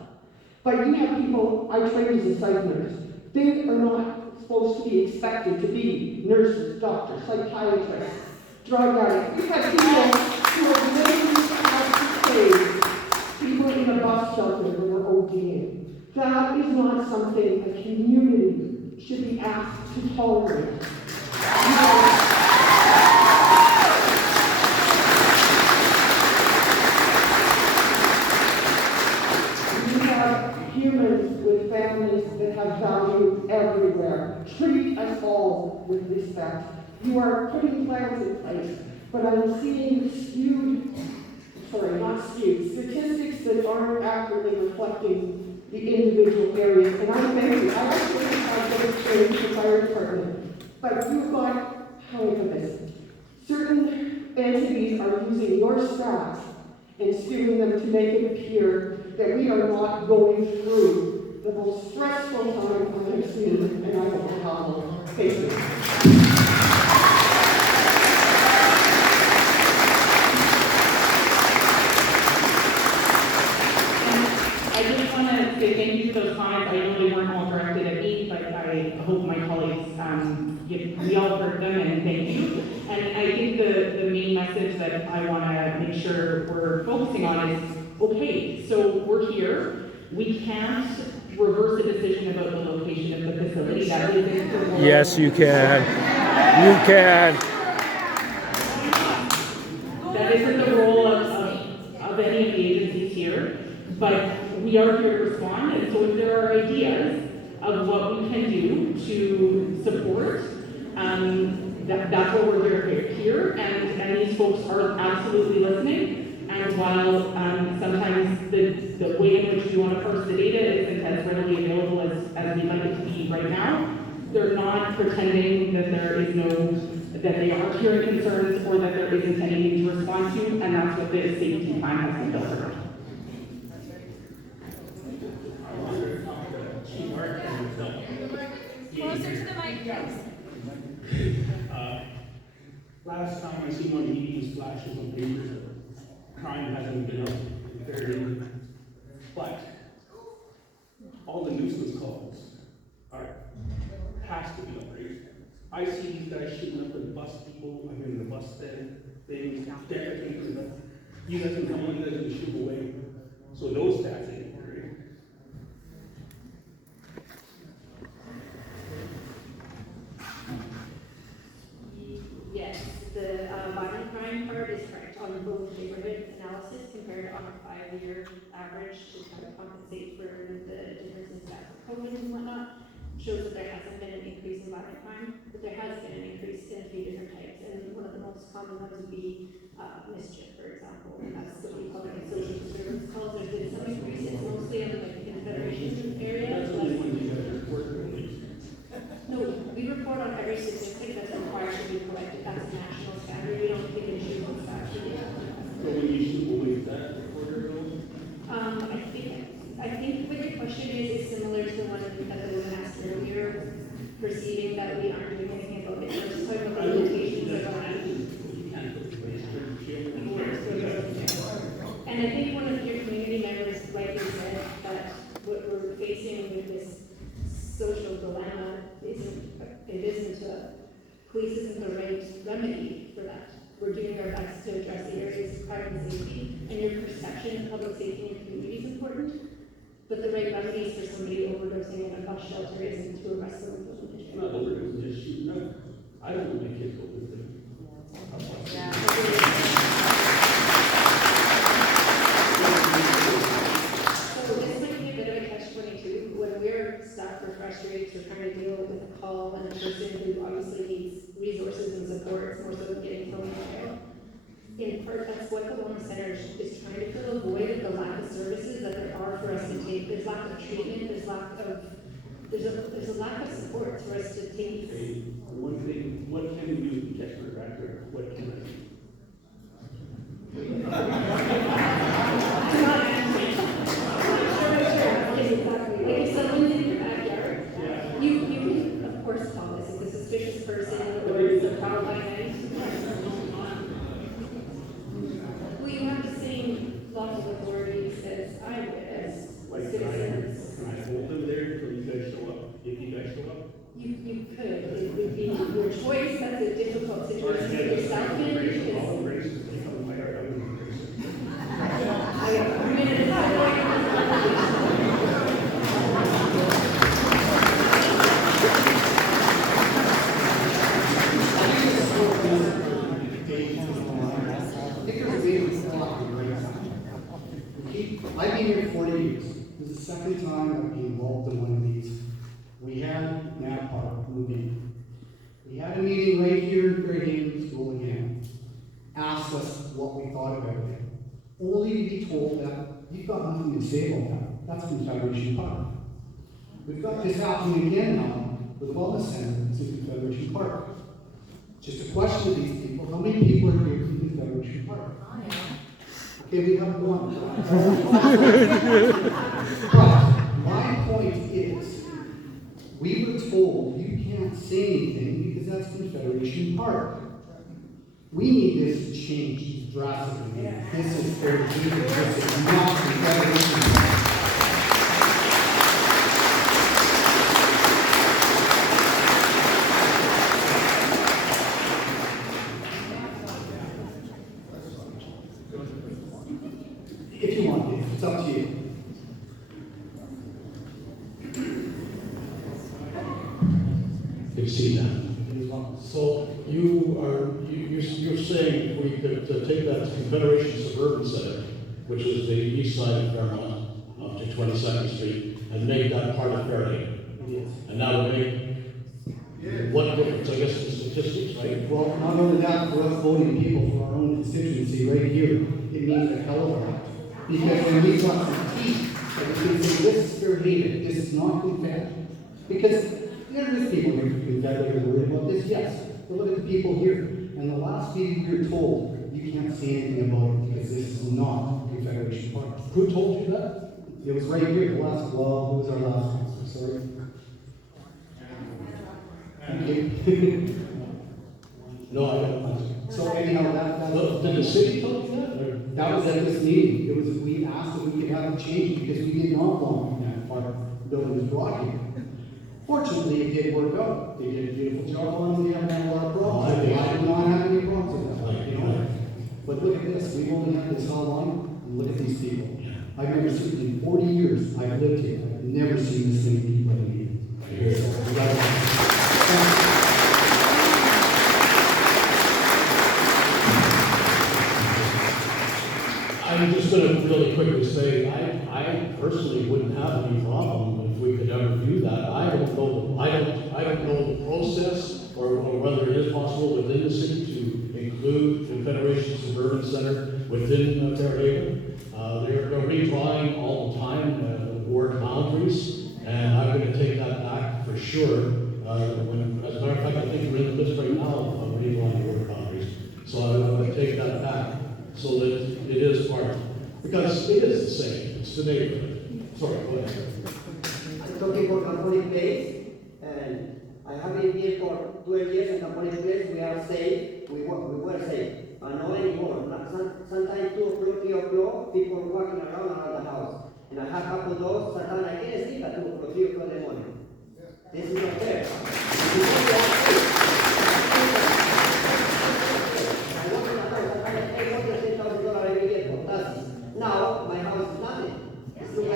But you have people, I trained as a psych nurse. They are not supposed to be expected to be nurses, doctors, psychiatrists, drug addicts. We've had people who have literally had to save people in a bus shelter who were ODing. That is not something a community should be asked to tolerate. Humans with families that have value everywhere. Treat us all with respect. You are putting plans in place, but I'm seeing statistics that aren't accurately reflecting the individual areas, and I thank you. I actually have been experienced in the fire department, but you've got, how do I put this? Certain entities are using your staff and skewing them to make it appear that we are not going through the most stressful time I have seen, and I don't know how long. Thank you. I just want to say thank you for those comments. I know they weren't all directed at me, but I hope my colleagues, we all heard them, and thank you. And I think the main message that I want to make sure we're focusing on is, okay, so we're here. We can't reverse a decision about the location of the facility. That isn't the role. Yes, you can. You can. That isn't the role of we are here to respond, and so if there are ideas of what we can do to support, that's what we're here, and these folks are absolutely listening. And while sometimes the way in which we want to parse the data isn't as readily available as we'd like it to be right now, they're not pretending that that they aren't hearing concerns or that there isn't anything to respond to, and that's what the safety plan has been built around. Closer to the mic, please. Last time I seen one of these flashes on papers, crime hasn't been up in Fairhaven. But all the nuisance calls has to be up, right? I see these guys shooting up with bus people, I've been in the bus stand, things, defecating and stuff. You guys can come on, you guys can shoot away. So those stats ain't right? Yes, the violent crime part is correct on both neighborhood analysis compared on a 5-year average to kind of compensate for the difference in stats of COVID and whatnot. Shows that there hasn't been an increase in violent crime, but there has been an increase in a few different types. And one of the most common ones would be mischief, for example. That's what we call it social disturbance calls. There's been some increase. It's mostly in the Confederation area. No, we report on every statistic that's required to be collected. That's a national standard. We don't pick and choose what's actually. So when you shoot away that reporter, I think what your question is similar to the one that the woman asked earlier, perceiving that we aren't doing anything about it. We're just talking about the limitations of our And I think one of your community members rightly said that what we're facing with this social dilemma police isn't the right remedy for that. We're doing our best to address the areas of crime and safety, and your perception of public safety in your community is important, but the right remedy is for somebody overdosing in a bus shelter isn't to arrest them with a it's not overdosing, just shooting up. I don't want my kids go with them. So this might be a bit of a catch-22. When we're stuck or frustrated, we're trying to deal with a call and a person who obviously needs resources and support, more so than getting thrown in jail. In part, that's what the Wellness Center is trying to fill a void of the lack of services that there are for us to take. There's lack of treatment, there's a lack of support for us to take. Okay, one thing, what can we do to catch her back there? What can I do? Like if someone's in your backyard, you can of course call this. It's a suspicious person or it's a crowd by night. Well, you have the same level of authority as I would as citizens. Can I hold them there until you guys show up? If you guys show up? You could. It would be your choice. That's a difficult situation for yourself in. All the races, they come to my yard, I'm going to race I've been here 40 years. This is the second time I've been involved in one of these. We had NAPAR moving. We had a meeting right here in Fairhaven School again. Asked us what we thought about it. Only to be told that you've got nothing to say about that. That's Confederation Park. We've got this happening again now with the Wellness Center. It's in Confederation Park. Just a question to these people. How many people are here from Confederation Park? Okay, we have one. But my point is, we were told you can't say anything because that's Confederation Park. We need this to change drastically. This is Fairhaven. This is not Confederation Park. If you want to, it's up to you. You see that. So you're saying we could take that Confederation Suburban Center, which is the east side of Fairmont, to 22nd Street and made that part of Fairhaven. And that would make what difference? I guess the statistics, right? Well, not only that, for us voting people from our own constituency right here, it means a hell of a lot. Because when we've got some teeth, and we can say, this is Fairhaven, this is not Confed. Because there is people here from Confed that are worried about this, yes. But look at the people here. And the last meeting we were told, you can't say anything about it because this is not Confederation Park. Who told you that? It was right here, the last, well, who was our last one? Sorry. No, I don't know. So anyhow, that Did the city tell you that? Or? That was at this meeting. It was, we asked if we could have it changed because we did not want that part building was brought here. Fortunately, it did work out. They did a beautiful job on it. They haven't had a lot of problems. I did not have any problems with that. You know? But look at this. We've only had this how long? And look at these people. I've never seen, in 40 years I've lived here, I've never seen this many people in a meeting. I'm just going to really quickly say, I personally wouldn't have any problem if we could ever do that. I don't know the process or whether it is possible within the city to include Confederation Suburban Center within Fairhaven. They're redrawing all the time ward boundaries, and I'm going to take that back for sure. As a matter of fact, I think we're in the midst right now of redrawing ward boundaries. So I'm going to take that back so that it is part, because it is the same. It's the neighborhood. Sorry, go ahead. I'm talking for Camponic Place, and I have been here for 12 years in Camponic Place. We are safe. We were safe. But not anymore. Sometimes 2 o'clock, 3 o'clock, people walking around the house. And I have a couple of dogs. Sometimes I can't sleep at 2 o'clock, 3 o'clock in the morning. This is not fair. Now, my house is nothing. It's like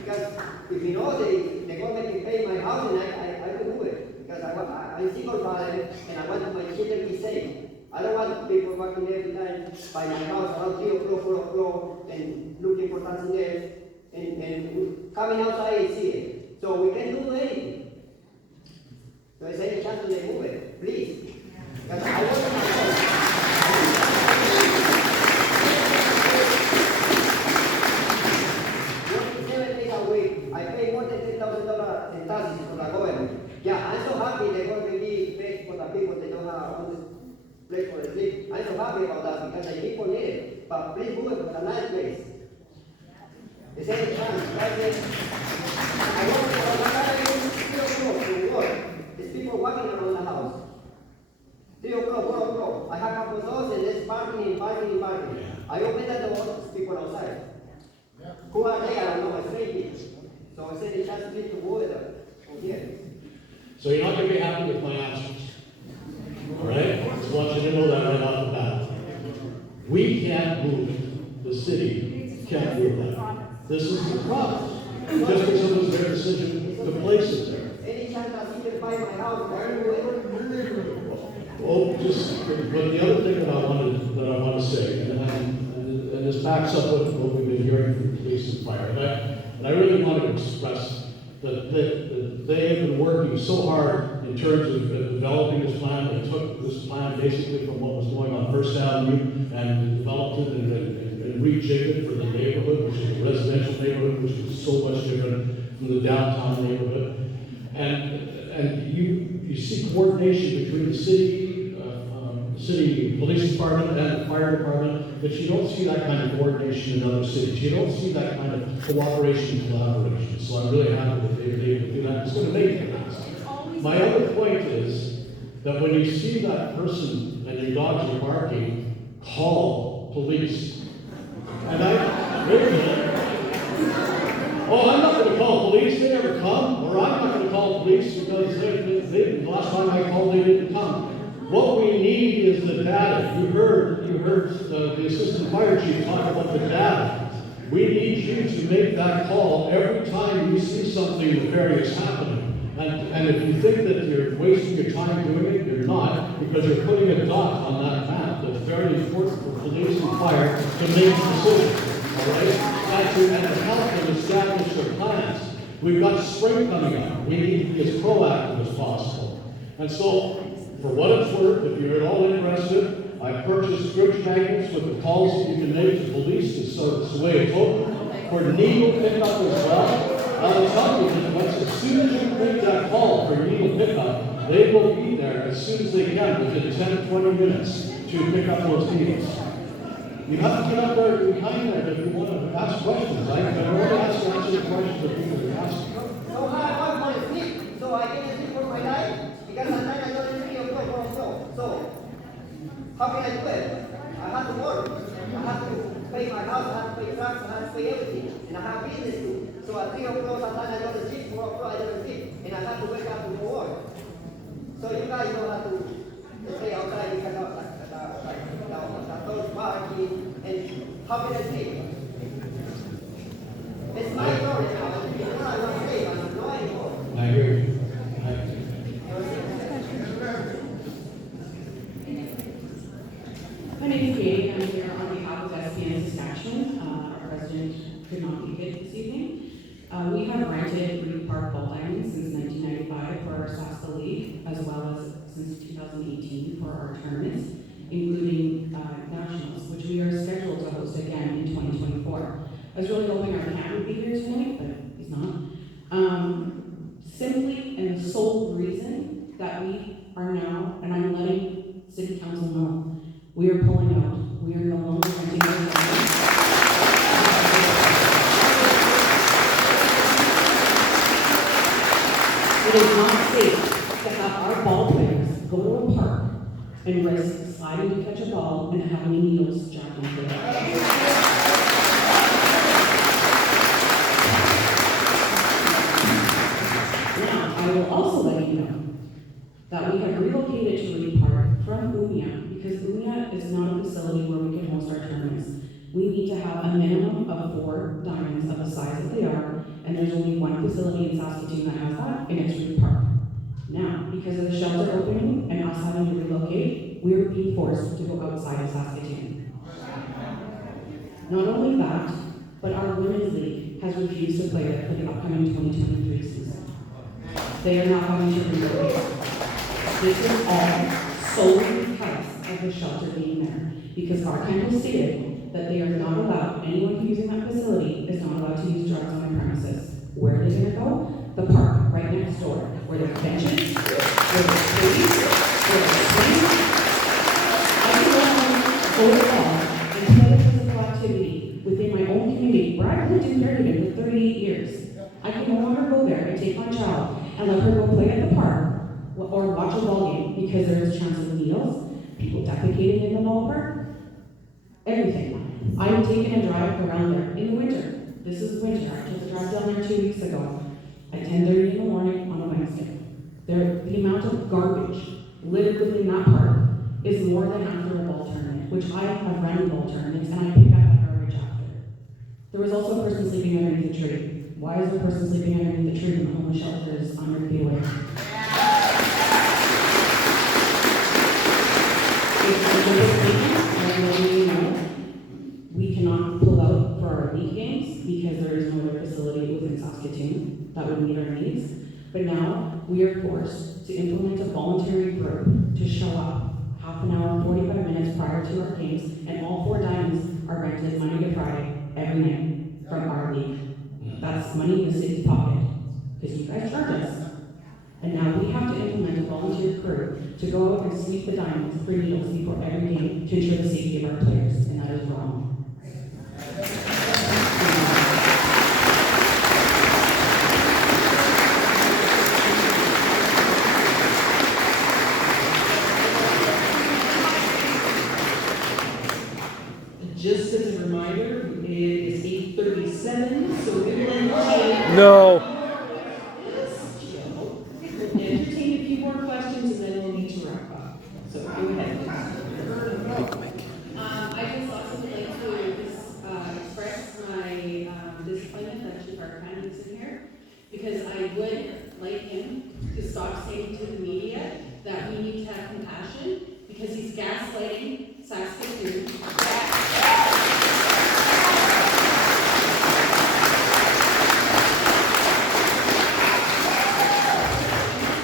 because if you know the government can pay my house, and I will do it. Because I'm a single father, and I want my children to be safe. I don't want people working every time by my house around 3 o'clock, 4 o'clock, and looking for something else, and coming outside and see it. So we can do anything. So is there any chance they move it? Please. Because I work on my house. 7 days a week. I pay more than $10,000 in taxes for the government. Yeah, I'm so happy the government give place for the people that don't have a place for the sleep. I'm so happy about that because the people need it. But please move it to a nice place. Is there any chance? I work for the government, 3 o'clock to work. There's people walking around the house. 3 o'clock, 4 o'clock. I have a couple of doors and there's parking. I open the door, there's people outside. Who are they? I don't know, it's crazy. So I said the chance to move it from here. So you're not going to be happy with my answers. All right? I just want you to know that right off the bat. We can't move it. The city can't move that. This is the process. Just because it was their decision to place it there. Any chance I see them buy my house, I will do it. Well, but the other thing that I want to say, and this backs up what we've been hearing from police and fire, and I really want to express that they have been working so hard in terms of developing this plan. They took this plan basically from what was going on First Avenue and developed it and rejigged it for the neighborhood, which is a residential neighborhood, which is so much different from the downtown neighborhood. And you see coordination between the city police department and the fire department, but you don't see that kind of coordination in other cities. You don't see that kind of cooperation and collaboration. So I'm really happy that they've been able to do that. It's going to make a difference. My other point is that when you see that person and your dogs are barking, call police. And wait a minute. Oh, I'm not going to call police. They never come. Or I'm not going to call police because the last time I called, they didn't come. What we need is the data. You heard the assistant fire chief talk about the data. We need you to make that call every time you see something nefarious happening. And if you think that you're wasting your time doing it, you're not, because you're putting a dot on that map that's very important for police and fire to make decisions, all right? And to help them establish their plans. We've got spring coming up. We need to be as proactive as possible. And so, for what it's worth, if you're at all interested, I purchased fridge magnets with the calls that you can make to police to sort of sway a vote. For needle pickup as well. I'll tell you that as soon as you make that call for needle pickup, they will be there as soon as they can, within 10-20 minutes, to pick up those needles. You have to get up there behind there if you want to ask questions. I can only answer the questions that people are asking. So I want to sleep, so I can sleep for my life, because sometimes I don't really go. So how can I do it? I have to work. I have to pay my house, I have to pay tax, I have to pay everything, and I have business too. So at 3 o'clock, sometimes I go to sleep, 4 o'clock I don't sleep, and I have to wake up to go work. So you guys don't have to stay outside, you cannot those parking, and how can I sleep? It's my story now, and before I was sleep, I'm not anymore. I agree. My name is Katie. I'm here on behalf of SPN Saskatchewan. Our president could not make it this evening. We have rented Reed Park ball diamonds since 1995 for our Saska League, as well as since 2018 for our tournaments, including nationals, which we are scheduled to host again in 2024. I was really hoping our Cam would be here tonight, but he's not. Simply and the sole reason that we are now, and I'm letting City Council know, we are pulling out. We are no longer renting our diamonds. It is not safe to have our ball players go to a park and risk sliding to catch a ball and having needles jabbed into it. Now, I will also let you know that we have relocated to Reed Park from Umia because Umia is not a facility where we can host our tournaments. We need to have a minimum of 4 diamonds of the size that they are, and there's only one facility in Saskatoon that has that, and it's Reed Park. Now, because of the shelter opening and us having to relocate, we are being forced to go outside of Saskatoon. Not only that, but our women's league has refused to play there for the upcoming 2023 season. They are not going to relocate. This is all solely because of the shelter being there. Because our council stated that they are not allowed, anyone using that facility is not allowed to use drugs on their premises. Where are they going to go? The park right next door, where there are benches, where there's trees, where there's swings. I can go to the ball and play a physical activity within my own community where I've lived in Fairhaven for 38 years. I can no longer go there and take my child and let her go play at the park or watch a ball game because there is a chance of needles, people defecating in the ballpark, everything. I'm taking a drive around there in the winter. This is winter. I took a drive down there 2 weeks ago at 10:30 in the morning on a Wednesday. The amount of garbage lived within that park is more than after a ball tournament, which I have run ball tournaments and I pick up that garbage after. There was also a person sleeping underneath the tree. Why is the person sleeping underneath the tree when the homeless shelter is under the away? We cannot pull out for our league games because there is no other facility within Saskatoon that would meet our needs. But now we are forced to implement a voluntary group to show up half an hour, 45 minutes prior to our games, and all 4 diamonds are rented Monday to Friday every night from our league. That's money in the city's pocket because you guys charge us. And now we have to implement a volunteer crew to go out and sweep the diamonds for needles before every game to ensure the safety of our players, and that is wrong. Just as a reminder, it is 8:37, so we will entertain. No. Entertain a few more questions and then we'll need to wrap up. So go ahead. I just also would like to express my disappointment that Chief Arcani is in here, because I would like him to stop saying to the media that we need to have compassion, because he's gaslighting Saskatoon.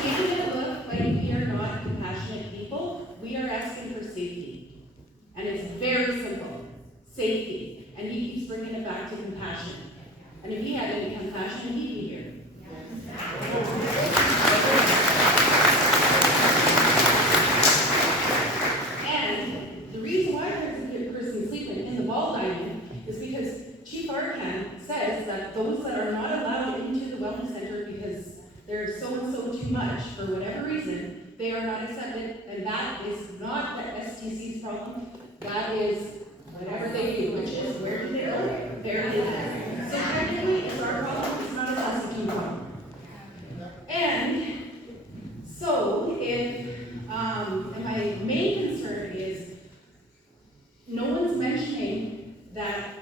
Making it look like we are not compassionate people. We are asking for safety. And it's very simple. Safety. And he keeps bringing it back to compassion. And if he had any compassion, he'd be here. And the reason why there's a person sleeping in the ball diamond is because Chief Arcan says that those that are not allowed into the wellness center because they're so-and-so too much, for whatever reason, they are not accepted, and that is not the STC's problem. That is whatever they do, which is where do they go? Fairhaven. So technically, it's our problem, it's not a Saskatoon problem. And so, and my main concern is, no one's mentioning that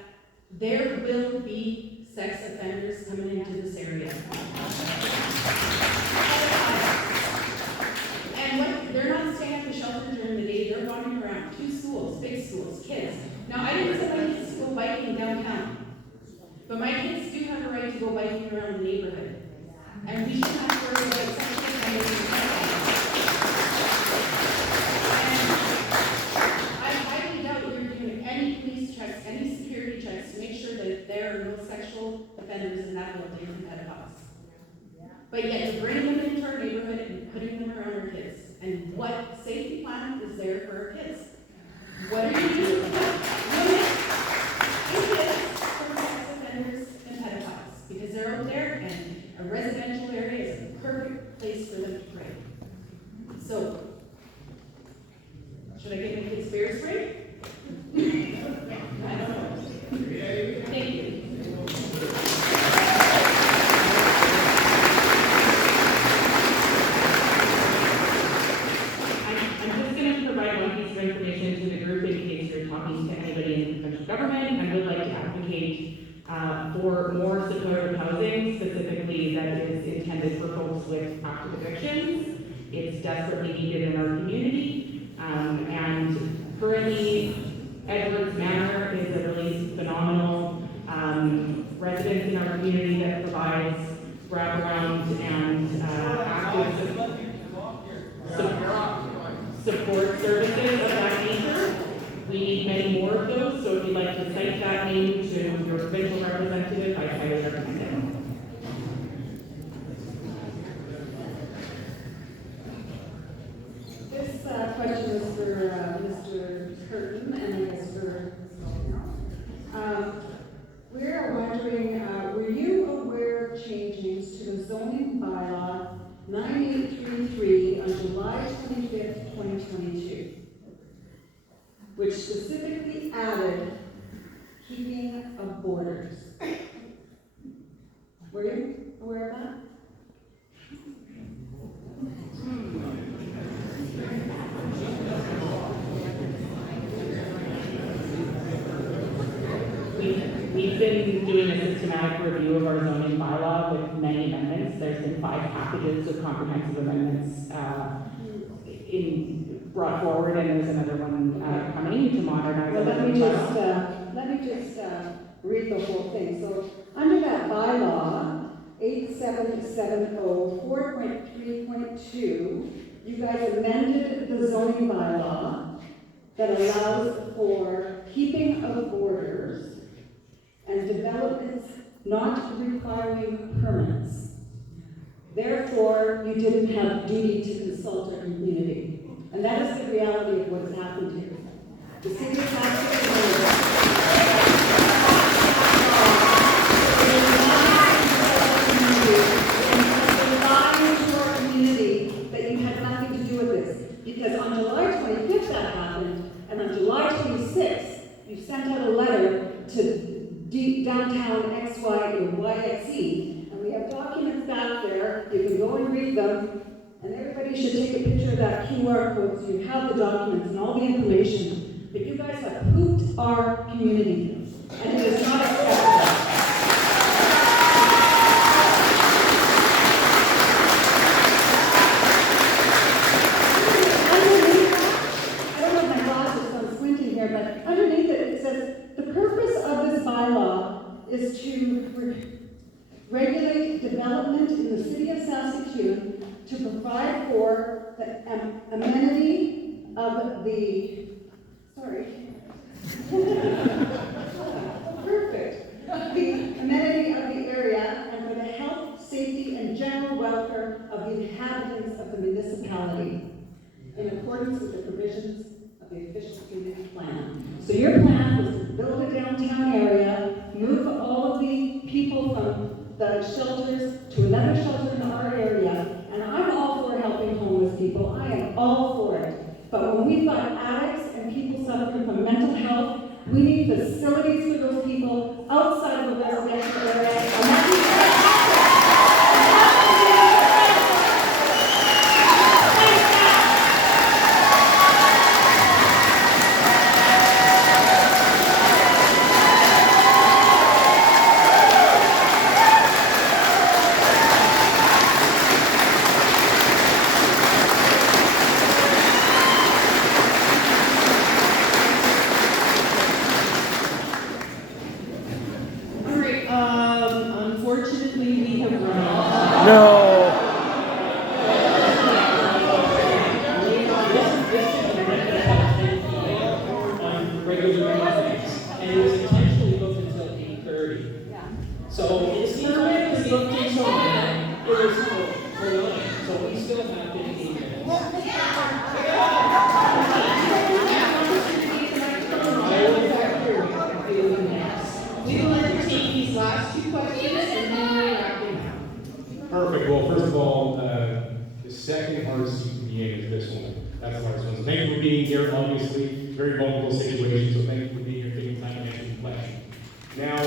there will be sex offenders coming into this area. And what, they're not staying at the shelter during the day, they're wandering around, 2 schools, big schools, kids. Now, I didn't say my kids to go biking downtown, but my kids do have a right to go biking around the neighborhood. And we shouldn't have to worry about sexual offenders and stuff like that. And I highly doubt you're doing any police checks, any security checks to make sure that there are no sexual offenders in that building and pedophiles. But yet you're bringing them into our neighborhood and putting them around our kids. And what safety plan is there for our kids? What are you doing to put women and kids from sex offenders and pedophiles? Because they're out there and a residential area is a perfect place for them to pray. So, should I get my kids bear spray? I don't know. Thank you. Information to the group in case you're talking to anybody in the provincial government. I would like to advocate for more supportive housing, specifically that is intended for folks with active addictions. It's desperately needed in our community, and currently Edwards Manor is a really phenomenal residence in our community that provides wraparound and active support services of that nature. We need many more of those, so if you'd like to cite that name to your provincial representative, I highly recommend it. This question is for Mr. Curtin, and I guess for we're wondering, were you aware of changes to the zoning bylaw 9833 on July 25th, 2022, which specifically added keeping of borders? Were you aware of that? We've been doing a systematic review of our zoning bylaw with many amendments. There's been 5 packages of comprehensive amendments brought forward, and there's another one coming to modernize. Well, let me just read the whole thing. So under that bylaw, 8770 4.3.2, you guys amended the zoning bylaw that allows for keeping of borders and developments not requiring permits. Therefore, you didn't have duty to consult our community. And that is the reality of what has happened here. The city of Saskatoon that you had nothing to do with this. Because on July 25th that happened, and on July 26th, you sent out a letter to downtown XY or YXE, and we have documents back there. You can go and read them, and everybody should take a picture of that QR code so you have the documents and all the information. But you guys have pooped our community, and it is not acceptable. regulate development in the city of Saskatoon to provide for the amenity of the, sorry, perfect, the amenity of the area and for the health, safety, and general welfare of the inhabitants of the municipality in accordance with the provisions of the official community plan. So your plan was to build a downtown area, move all of the people from the shelters to another shelter in our area, and I'm all for helping homeless people. I am all for it. But when we've got addicts and people suffering from mental health, we need facilities for those people outside of the residential area, and that's unfortunately, we have run out. No. On regular meetings, and it was intentionally booked until 8:30. So it seems like it was booked until 9. It was for 9, so we still have 15 minutes. We will entertain these last 2 questions and then we're wrapping up. Perfect. Well, first of all, the second hardest seat to be in is this one. That's the hardest one. So thank you for being here. Obviously, very vulnerable situation. So thank you for being here, taking time to answer the question. Now,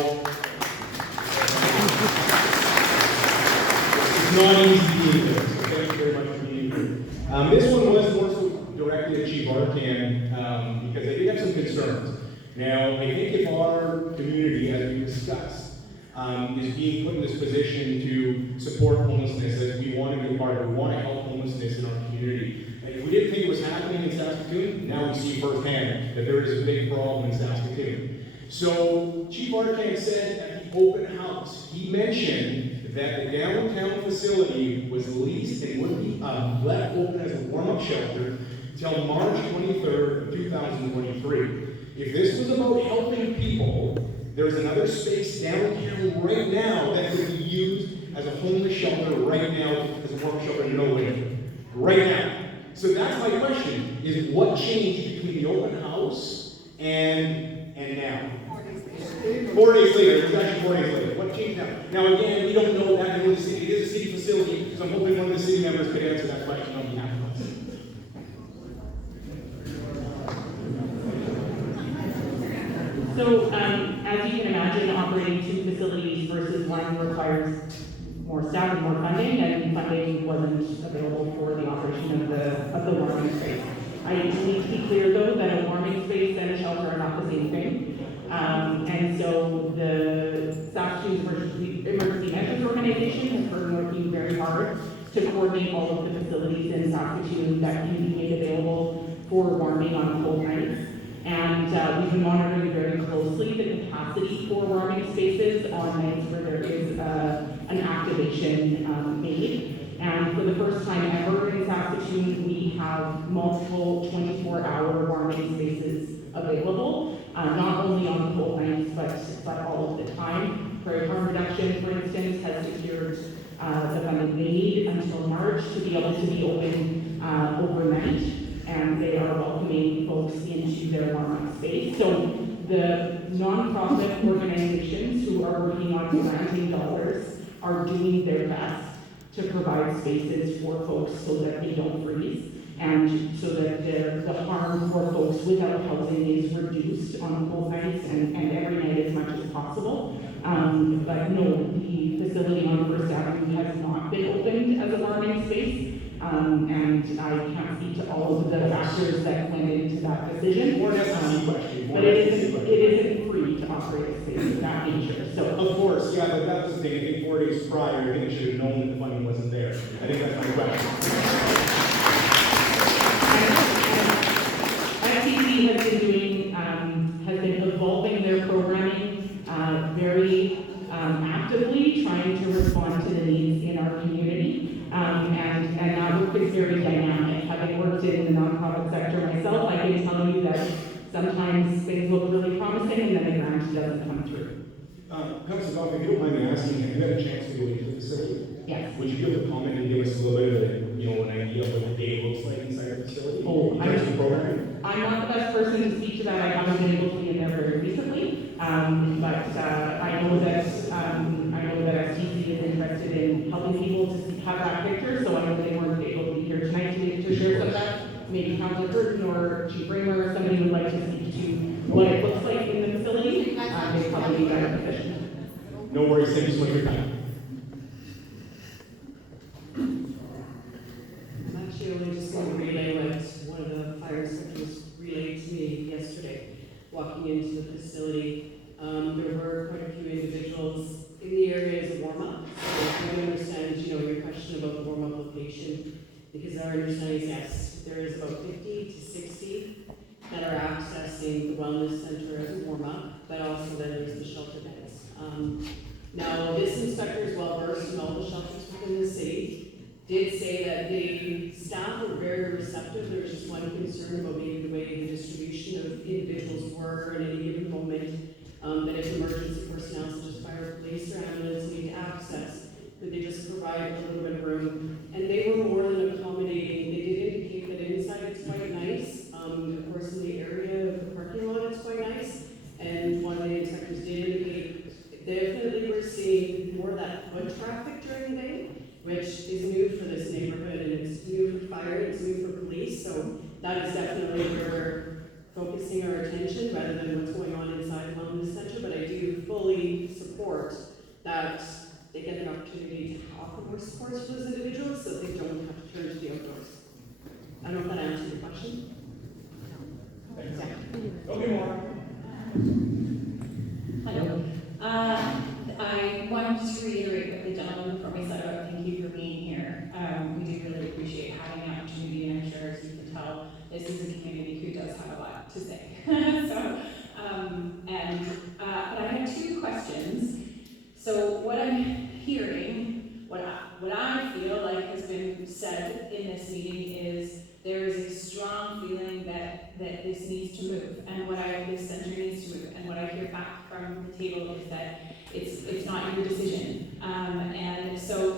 it's not easy being here. So thank you very much for being here. This one was more so directed at Chief Arcan because they did have some concerns. Now, I think if our community, as we discussed, is being put in this position to support homelessness, as we want to be a part of it, we want to help homelessness in our community. And if we didn't think it was happening in Saskatoon, now we see firsthand that there is a big problem in Saskatoon. So, Chief Arcan said at the open house, he mentioned that the downtown facility was leased and would be left open as a warm-up shelter till March 23rd of 2023. If this was about helping people, there's another space downtown right now that could be used as a homeless shelter right now, as a warm shelter, no way. Right now. So that's my question, is what changed between the open house and now? 4 days later, it was actually 4 days later. What changed now? Now again, we don't know that in the city. It is a city facility, so I'm hoping one of the city members could answer that question on behalf of us. So, as you can imagine, operating 2 facilities versus 1 requires more staff and more funding, and funding wasn't available for the operation of the warming space. I need to be clear, though, that a warming space and a shelter are not the same thing. And so the Saskatoon Emergency Measures Organization has been working very hard to coordinate all of the facilities in Saskatoon that can be made available for warming on cold nights. And we've been monitoring very closely the capacity for warming spaces on nights where there is an activation made. And for the first time ever in Saskatoon, we have multiple 24-hour warming spaces available, not only on cold nights, but all of the time. Prairie Farm Reduction, for instance, has secured the funding they need until March to be able to be open overnight. And they are welcoming folks into their warm-up space. So the nonprofit organizations who are working on granting dollars are doing their best to provide spaces for folks so that they don't freeze, and so that the harm for folks without housing is reduced on cold nights and every night as much as possible. But no, the facility on First Avenue has not been opened as a warming space. And I can't speak to all of the factors that went into that decision. But it isn't free to operate a space of that nature. So of course, yeah, but that was the thing. I think 4 days prior, I think it should have known that the funding wasn't there. I think that's my question. FTC has been evolving their programming very actively actively trying to respond to the needs in our community. And that work is very dynamic. Having worked in the nonprofit sector myself, I can tell you that sometimes things look really promising and then the grant doesn't come through. Councilor Goff, if you don't mind me asking, have you had a chance to go into the facility? Yes. Would you be able to comment and give us a little bit of an idea of what the day looks like inside the facility? Oh, in terms of programming? I'm not the best person to speak to that. I haven't been able to be in there very recently. But I know that STC is interested in helping people to have that picture, so I know they weren't able to be here tonight to share some of that. Maybe Councilor Burton or Chief Bramer or somebody would like to speak to what it looks like in the facility. They'd probably be better positioned. No worries, thank you so much for your time. I'm actually only just going to relay what one of the fire inspectors relayed to me yesterday, walking into the facility. There were quite a few individuals in the area as a warm-up. So I do understand, your question about the warm-up location, because our understanding is yes, there is about 50 to 60 that are accessing the wellness center as a warm-up, but also then there's the shelter beds. Now, this inspector is well versed in all the shelters within the city, did say that the staff were very receptive. There was just one concern about maybe the way the distribution of individuals were at any given moment, that if emergency personnel such as fire, police, or ambulance need access, that they just provide a little bit of room. And they were more than accommodating. They did indicate that inside it's quite nice. Of course, in the area of the parking lot, it's quite nice. And one of the inspectors did indicate definitely we're seeing more of that foot traffic during the day, which is new for this neighborhood, and it's new for fire, it's new for police, so that is definitely where we're focusing our attention rather than what's going on inside the wellness center. But I do fully support that they get an opportunity to offer more supports for those individuals so they don't have to turn to the outdoors. I don't know if that answers your question. Okay, Maura. Hello. I wanted to reiterate what the gentleman before me said about thank you for being here. We do really appreciate having the opportunity, and I'm sure, as you can tell, this is a community who does have a lot to say. But I have two questions. So what I'm hearing, what I feel like has been said in this meeting is there is a strong feeling that this needs to move, and this center needs to move. And what I hear back from the table is that it's not your decision. And so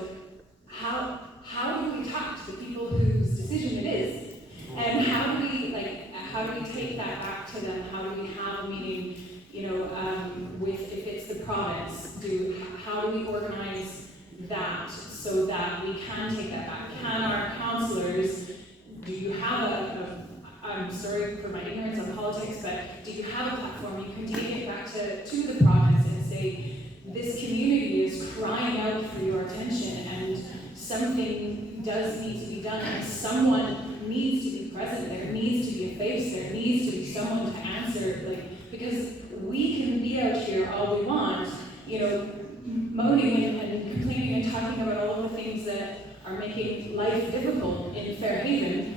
how do we talk to the people whose decision it is? And how do we take that back to them? How do we have a meeting, with, if it's the province, how do we organize that so that we can take that back? Can our councillors, do you have I'm sorry for my ignorance on politics, but do you have a platform you can take it back to the province and say, this community is crying out for your attention and something does need to be done and someone needs to be present, there needs to be a face, there needs to be someone to answer, because we can be out here all we want, moaning and complaining and talking about all of the things that are making life difficult in Fairhaven,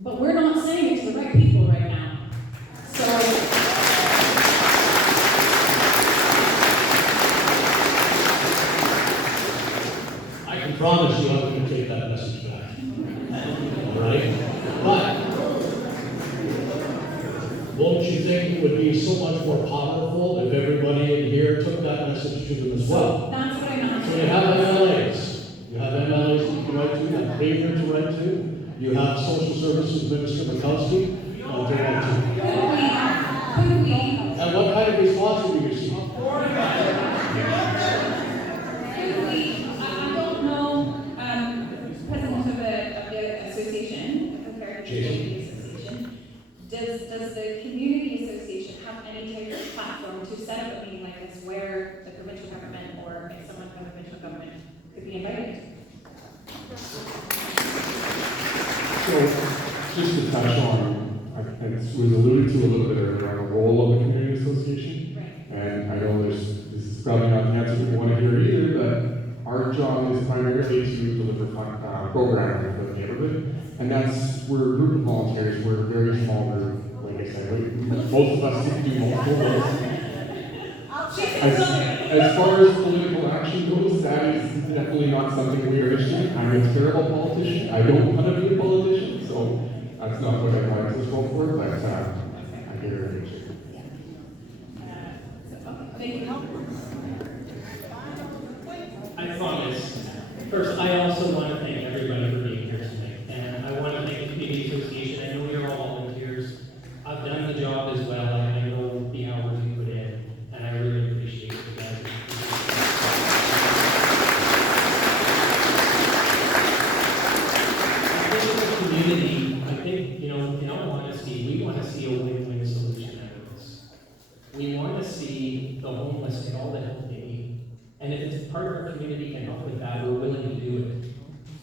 but we're not saying it to the right people right now. So I can promise you I'm going to take that message back. All right? But won't you think it would be so much more powerful if everybody in here took that message to them as well? That's what I'm not So you have MLAs. You have MLAs that you can write to, you have Premier to write to, you have Social Services Minister Mikowski to write to. Could we? And what kind of response do you receive? I don't know, president of the association, the Fairhaven Community Association, does the community association have any type of platform to set up a meeting like this where the provincial government or someone from the provincial government could be invited? So, just to touch on, and it was alluded to a little bit earlier on the role of the community association. Right. And I know this is probably not the answer people want to hear either, but our job is primarily to deliver programming for the neighborhood. And we're a group of volunteers, we're a very small group. Like I said, most of us do multiple roles. as far as political action goes, that is definitely not something we are interested in. I'm a terrible politician. I don't want to be a politician, so that's not what I wanted to vote for, but I get it. Thank you. I promise. First, I also want to thank everybody for being here tonight. And I want to thank the Community Association. I know you're all volunteers. I've done the job as well. I know the hours you put in. And I really appreciate you guys. I think as a community, I think, in all honesty, we want to see a win-win solution out of this. We want to see the homeless get all the help they need. And if it's part of our community can help with that, we're willing to do it.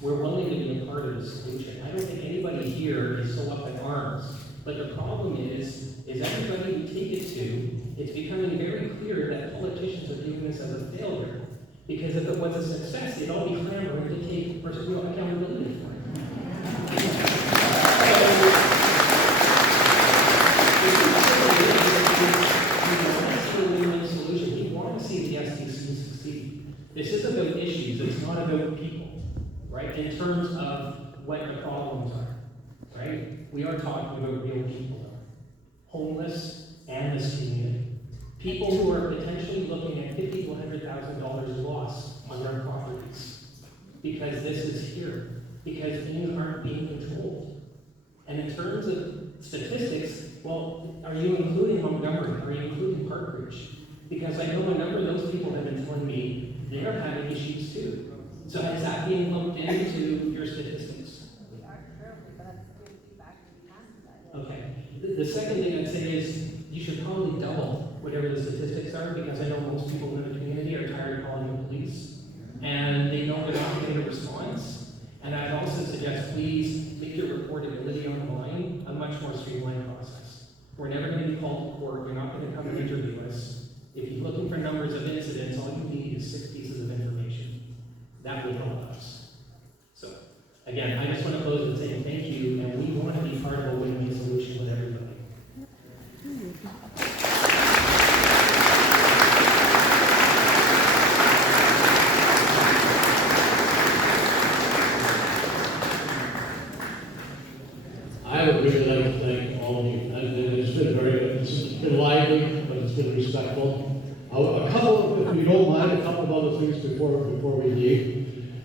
We're willing to be a part of the solution. I don't think anybody here is so up in arms. But the problem is everybody we take it to, it's becoming very clear that politicians are viewing this as a failure. Because if it was a success, they'd all be clamoring to take personal accountability for it. We want to see the SDC succeed. This is about issues, it's not about people, right? In terms of what the problems are, right? We are talking about real people, homeless and this community. People who are potentially looking at $50,000 to $100,000 loss on their properties because this is here, because things aren't being controlled. And in terms of statistics, well, are you including Montgomery? Are you including Park Ridge? Because I know a number of those people have been telling me they're having issues too. So is that being lumped into your statistics? Okay. The second thing I'd say is you should probably double whatever the statistics are, because I know most people in the community are tired of calling the police and they know they're not getting a response. And I'd also suggest please make your reportability online a much more streamlined process. We're never going to be called to court. You're not going to come and interview us. If you're looking for numbers of incidents, all you need is 6 pieces of information. That will help us. So, again, I just want to close with saying thank you, and we want to be part of a win-win solution with everybody. I would really like to thank all of you. And it's been lively, but it's been respectful. A couple, if you don't mind, a couple of other things before we leave.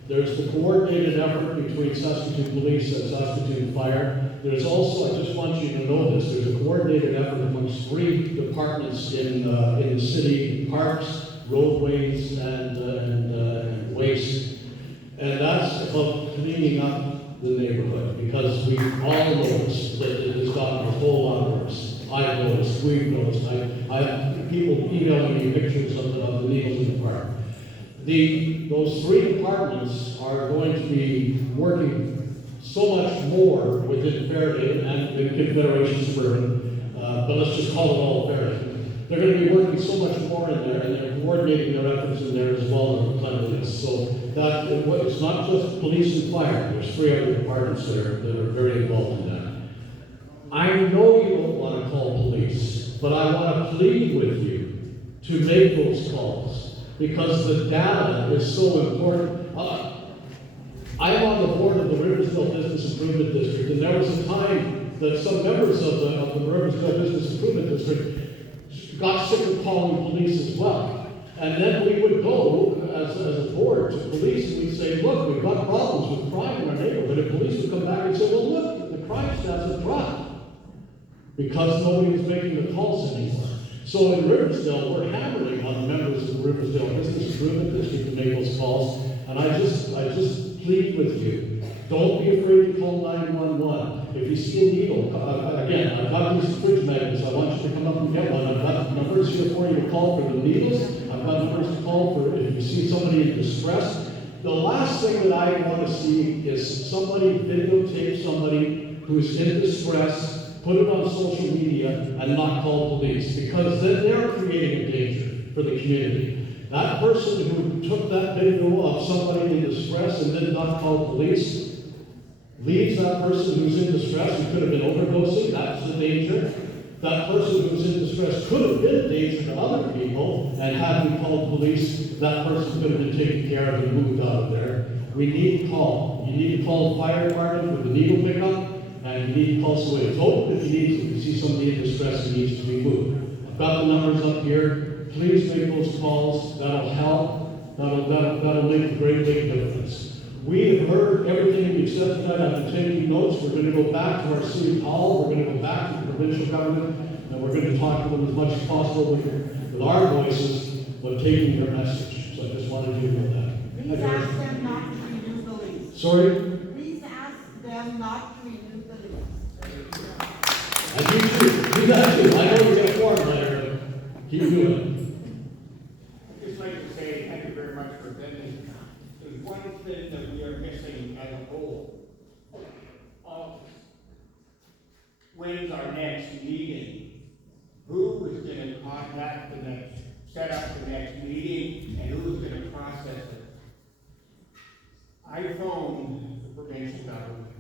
There's the coordinated effort between Saskatoon Police and Saskatoon Fire. There's also, I just want you to know this, there's a coordinated effort amongst 3 departments in the city: parks, roadways, and waste. And that's about cleaning up the neighborhood, because we all noticed that it has gotten a whole lot worse. I've noticed, we've noticed. I have people emailing me pictures of the needles in the park. Those 3 departments are going to be working so much more within Fairhaven and the Confederation Suburban, but let's just call it all Fairhaven. They're going to be working so much more in there, and they're coordinating their efforts in there as well as cleanliness. So that it's not just police and fire. There's 3 other departments that are very involved in that. I know you don't want to call police, but I want to plead with you to make those calls, because the data is so important. I'm on the board of the Riversdale Business Improvement District, and there was a time that some members of the Riversdale Business Improvement District got sick of calling police as well. And then we would go as a board to police and we'd say, look, we've got problems with crime in our neighborhood. And police would come back and say, well, look, the crime stats have dropped because nobody was making the calls anymore. So in Riversdale, we're hammering on the members of the Riversdale Business Improvement District to make those calls. And I just plead with you, don't be afraid to call 911. If you see a needle, again, I've got these fridge magnets. I want you to come up and get one. I've got numbers here for you to call for the needles. I've got numbers to call for if you see somebody in distress. The last thing that I want to see is somebody videotape somebody who's in distress, put it on social media, and not call police, because then they're creating a danger for the community. That person who took that video of somebody in distress and did not call police leaves that person who's in distress, who could have been overdosing, that's the danger. that person who's in distress could have been a danger to other people, and had we called the police, that person could have been taken care of and moved out of there. We need to call. You need to call the fire department with the needle pickup, and you need to call somebody tow if you need to. If you see somebody in distress and needs to be moved. I've got the numbers up here. Please make those calls. That'll help. That'll make a great big difference. We have heard everything we've said tonight. I've been taking notes. We're going to go back to our city hall. We're going to go back to the provincial government, and we're going to talk to them as much as possible with our voices, but taking their message. So I just wanted you to know that. Please ask them not to renew the lease. Sorry? Please ask them not to renew the lease. I do too. Do that too. I know you're going to form later, but keep doing it. I'd just like to say thank you very much for attending. There's one thing that we are missing as a whole. When's our next meeting? Who is going to contact the next, set up the next meeting, and who's going to process it? I phoned the provincial government.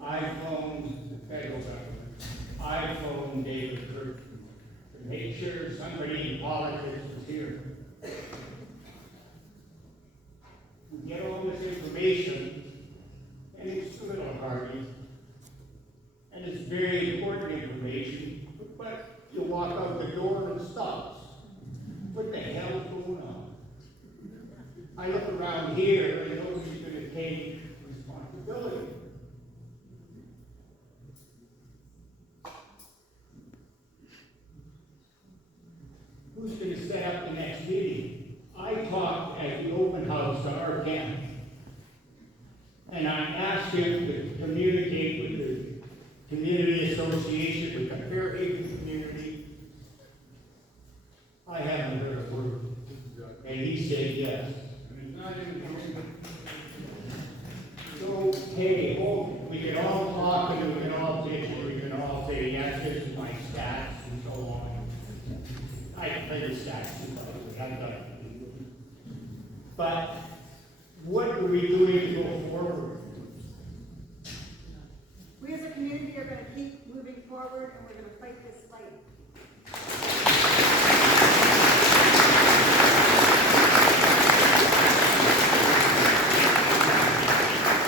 I phoned the federal government. I phoned David Kirk to make sure somebody in politics was here. We get all this information, and it's a little hard, and it's very important information, but you walk out the door and it stops. What the hell is going on? I look around here and nobody's going to take responsibility. Who's going to set up the next meeting? I talked at the open house to our camp, and I asked him to communicate with the community association, with the Fairhaven community. I haven't heard a word, and he said yes. And it's not even coming. So, hey, we can all talk and we can all bitch, we can all say, yes, this is my stats and so on. I can play the stats too, by the way, I've got it. But what are we doing to go forward? We as a community are going to keep moving forward, and we're going to fight this fight.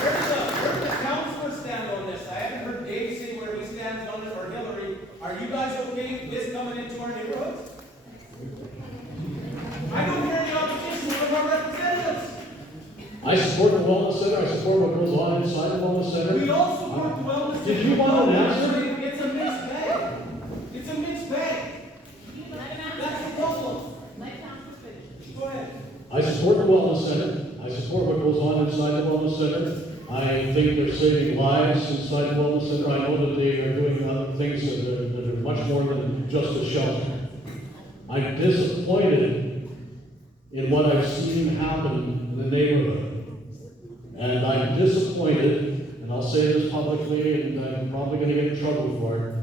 Where does the council stand on this? I haven't heard Dave say where he stands on it, or Hillary. Are you guys okay with this coming into our neighborhoods? I don't hear any opposition from our representatives. I support the wellness center. I support what goes on inside the wellness center. We all support the wellness center. Did you want an answer? It's a mixed bag. It's a mixed bag. That's the problem. Go ahead. I support the wellness center. I support what goes on inside the wellness center. I think they're saving lives inside the wellness center. I know that they are doing other things that are much more than just a shelter. I'm disappointed in what I've seen happen in the neighborhood. And I'm disappointed, and I'll say this publicly, and I'm probably going to get in trouble for it.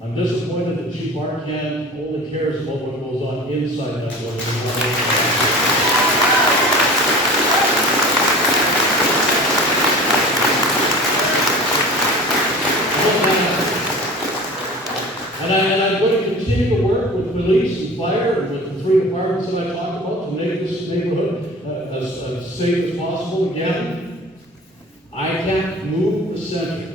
I'm disappointed that Chief Arcan only cares about what goes on inside that building. And I'm going to continue to work with police and fire and with the three departments that I talked about to make this neighborhood as safe as possible. Again, I can't move the center,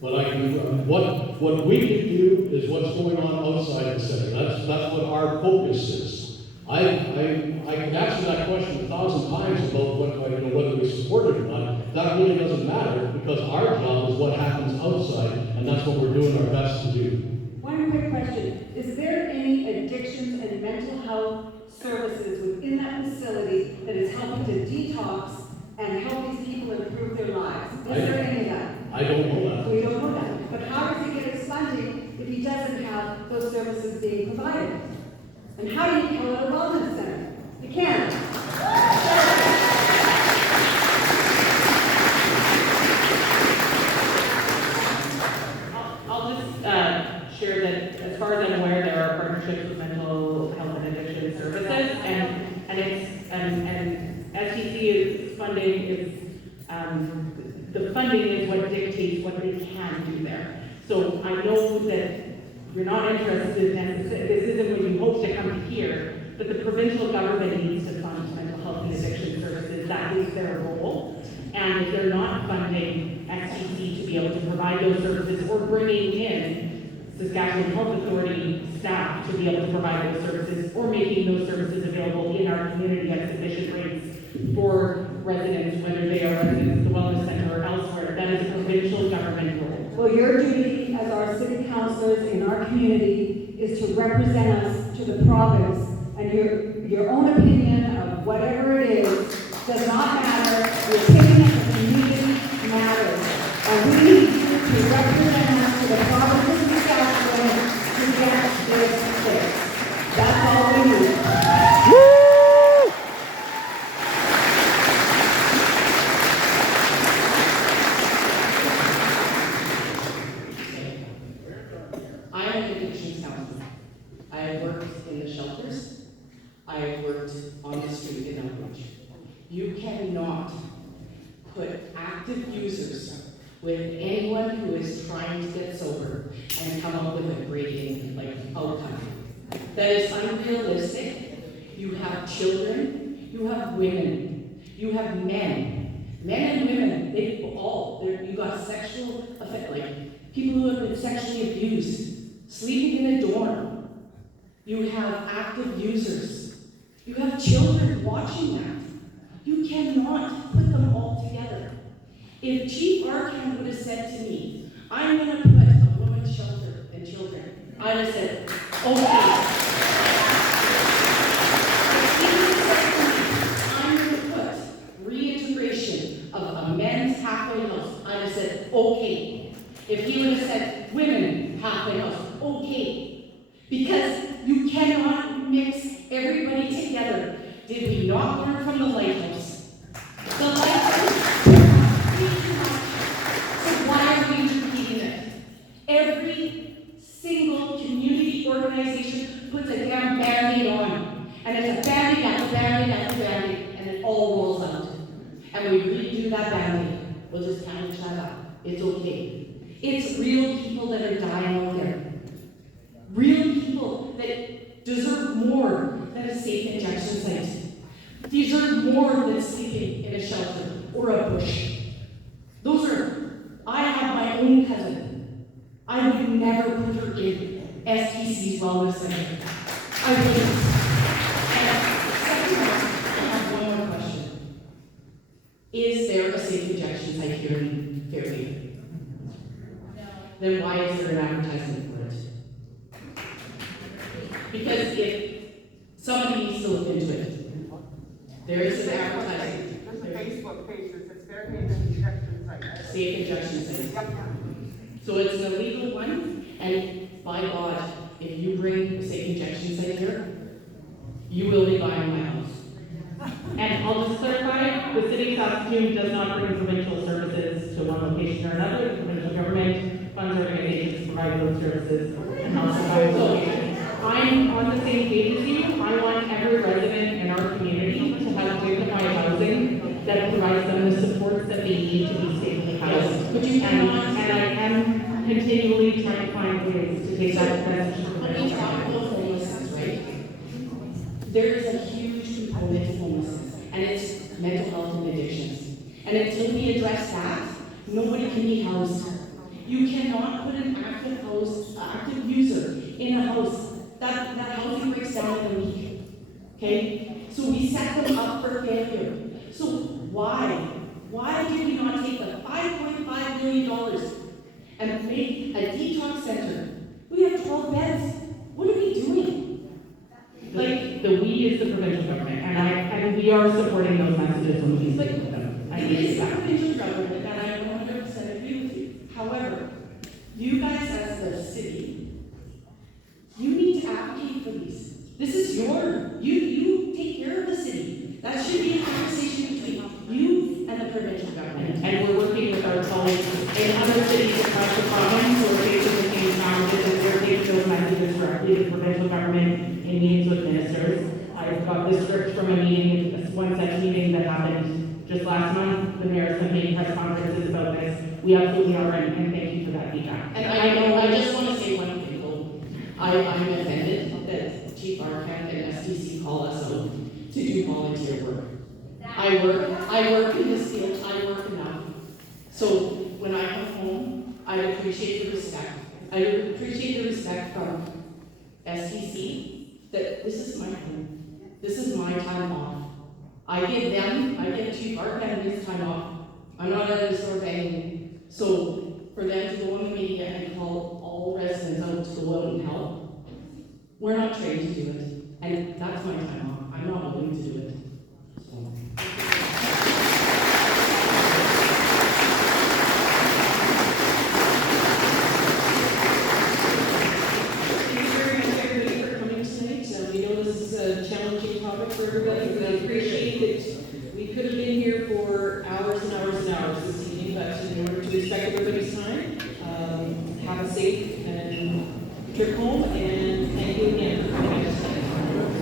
but I can. What we can do is what's going on outside the center. That's what our focus is. I can answer that question 1,000 times about whether we support it or not. That really doesn't matter because our job is what happens outside, and that's what we're doing our best to do. One quick question. Is there any addictions and mental health services within that facility that is helping to detox and help these people improve their lives? Is there any of that? I don't know that. We don't know that. But how does he get his funding if he doesn't have those services being provided? And how do you call it a wellness center? You can't. I'll just share that as far as I'm aware, there are partnerships with mental health and addiction services, and STC's funding is the funding is what dictates what they can do there. So I know that you're not interested in this isn't what you hope to come to hear, but the provincial government needs to fund mental health and addiction services. That is their role. And if they're not funding STC to be able to provide those services or bringing in Saskatchewan Health Authority staff to be able to provide those services or making those services available in our community at sufficient rates for residents, whether they are residents of the Wellness Center or elsewhere, that is a provincial government role. Well, your duty as our city councillors in our community is to represent us to the province, and your own opinion of whatever it is does not matter. The opinion of the community matters. And we need you to represent us to the province of Saskatchewan to get this fixed. That's all we need. I'm an addictions counselor. I have worked in the shelters. I have worked on the street in Elbridge. You cannot put active users with anyone who is trying to get sober and come up with a grading outcome. That is unrealistic. You have children, you have women, you have men and women. You got sexual effect, people who have been sexually abused, sleeping in a dorm. You have active users. You have children watching that. You cannot put them all together. If Chief Arcan would have said to me, I'm going to put a women's shelter and children, I would have said, okay. If he would have said to me, I'm going to put reintegration of a men's halfway house, I would have said, okay. If he would have said women halfway house, okay. Because you cannot mix everybody together. Did we not learn from the lighthouse? The lighthouse is too much. So why are we repeating it? Every single community organization puts a damn Band-Aid on. And it's a Band-Aid after Band-Aid after Band-Aid, and it all rolls out. And we redo that Band-Aid. We'll just kind of shut up. It's okay. It's real people that are dying out there. Real people that deserve more than a safe injection site. Deserve more than sleeping in a shelter or a bush. I have my own cousin. I would never put her in STC's Wellness Center. I wouldn't. And second I have one more question. Is there a safe injection site here in Fairhaven? No. Then why is there an advertisement for it? Because if somebody needs to look into it, there is an advertisement. There's a Facebook page that says Fairhaven Injection Site. Safe injection site. Yep. So it's an illegal one, and by God, if you bring a safe injection site here, you will be buying my house. And I'll just clarify, the city of Saskatoon does not bring provincial services to one location or another. The provincial government funds organizations to provide those services and helps provide those locations. I'm on the same page as you. I want every resident in our community to have dignified housing that provides them the supports that they need to be safely housed. But you cannot. And I am continually trying to find ways to take that message to the When we talk about homelessness, right? There is a huge component to homelessness, and it's mental health and addictions. And until we address that, nobody can be housed. You cannot put an active user in a house. That housing breaks down in a week. Okay? So we set them up for failure. So why? Why did we not take the $5.5 million and make a detox center? We have 12 beds. What are we doing? The we is the provincial government, and we are supporting those messages when we speak with them. It is the provincial government, and I 100% agree with you. However, you guys as the city, you need to advocate for these. This is you take care of the city. That should be a conversation between you and the provincial government. And we're working with our colleagues in other cities across the province who are facing the same challenges, and we're taking those messages directly to the provincial government in meetings with ministers. I've got this script from a meeting, one such meeting that happened just last month. The mayor's been making press conferences about this. We absolutely are, and thank you for that feedback. And I just want to say one thing, though. I'm offended that Chief Arcand and STC call us out to do volunteer work. I work in this field, I work enough. So when I come home, I appreciate the respect. I appreciate the respect from STC that this is my home. This is my time off. I give Chief Arcand his time off. I'm not at a store banging. So for them to go on the media and call all residents out to go out and help, we're not trained to do it. And that's my time off. I'm not willing to do it. We know this is a challenging topic for everybody. We appreciate that we could have been here for hours and hours and hours this evening, but in order to respect everybody's time, have a safe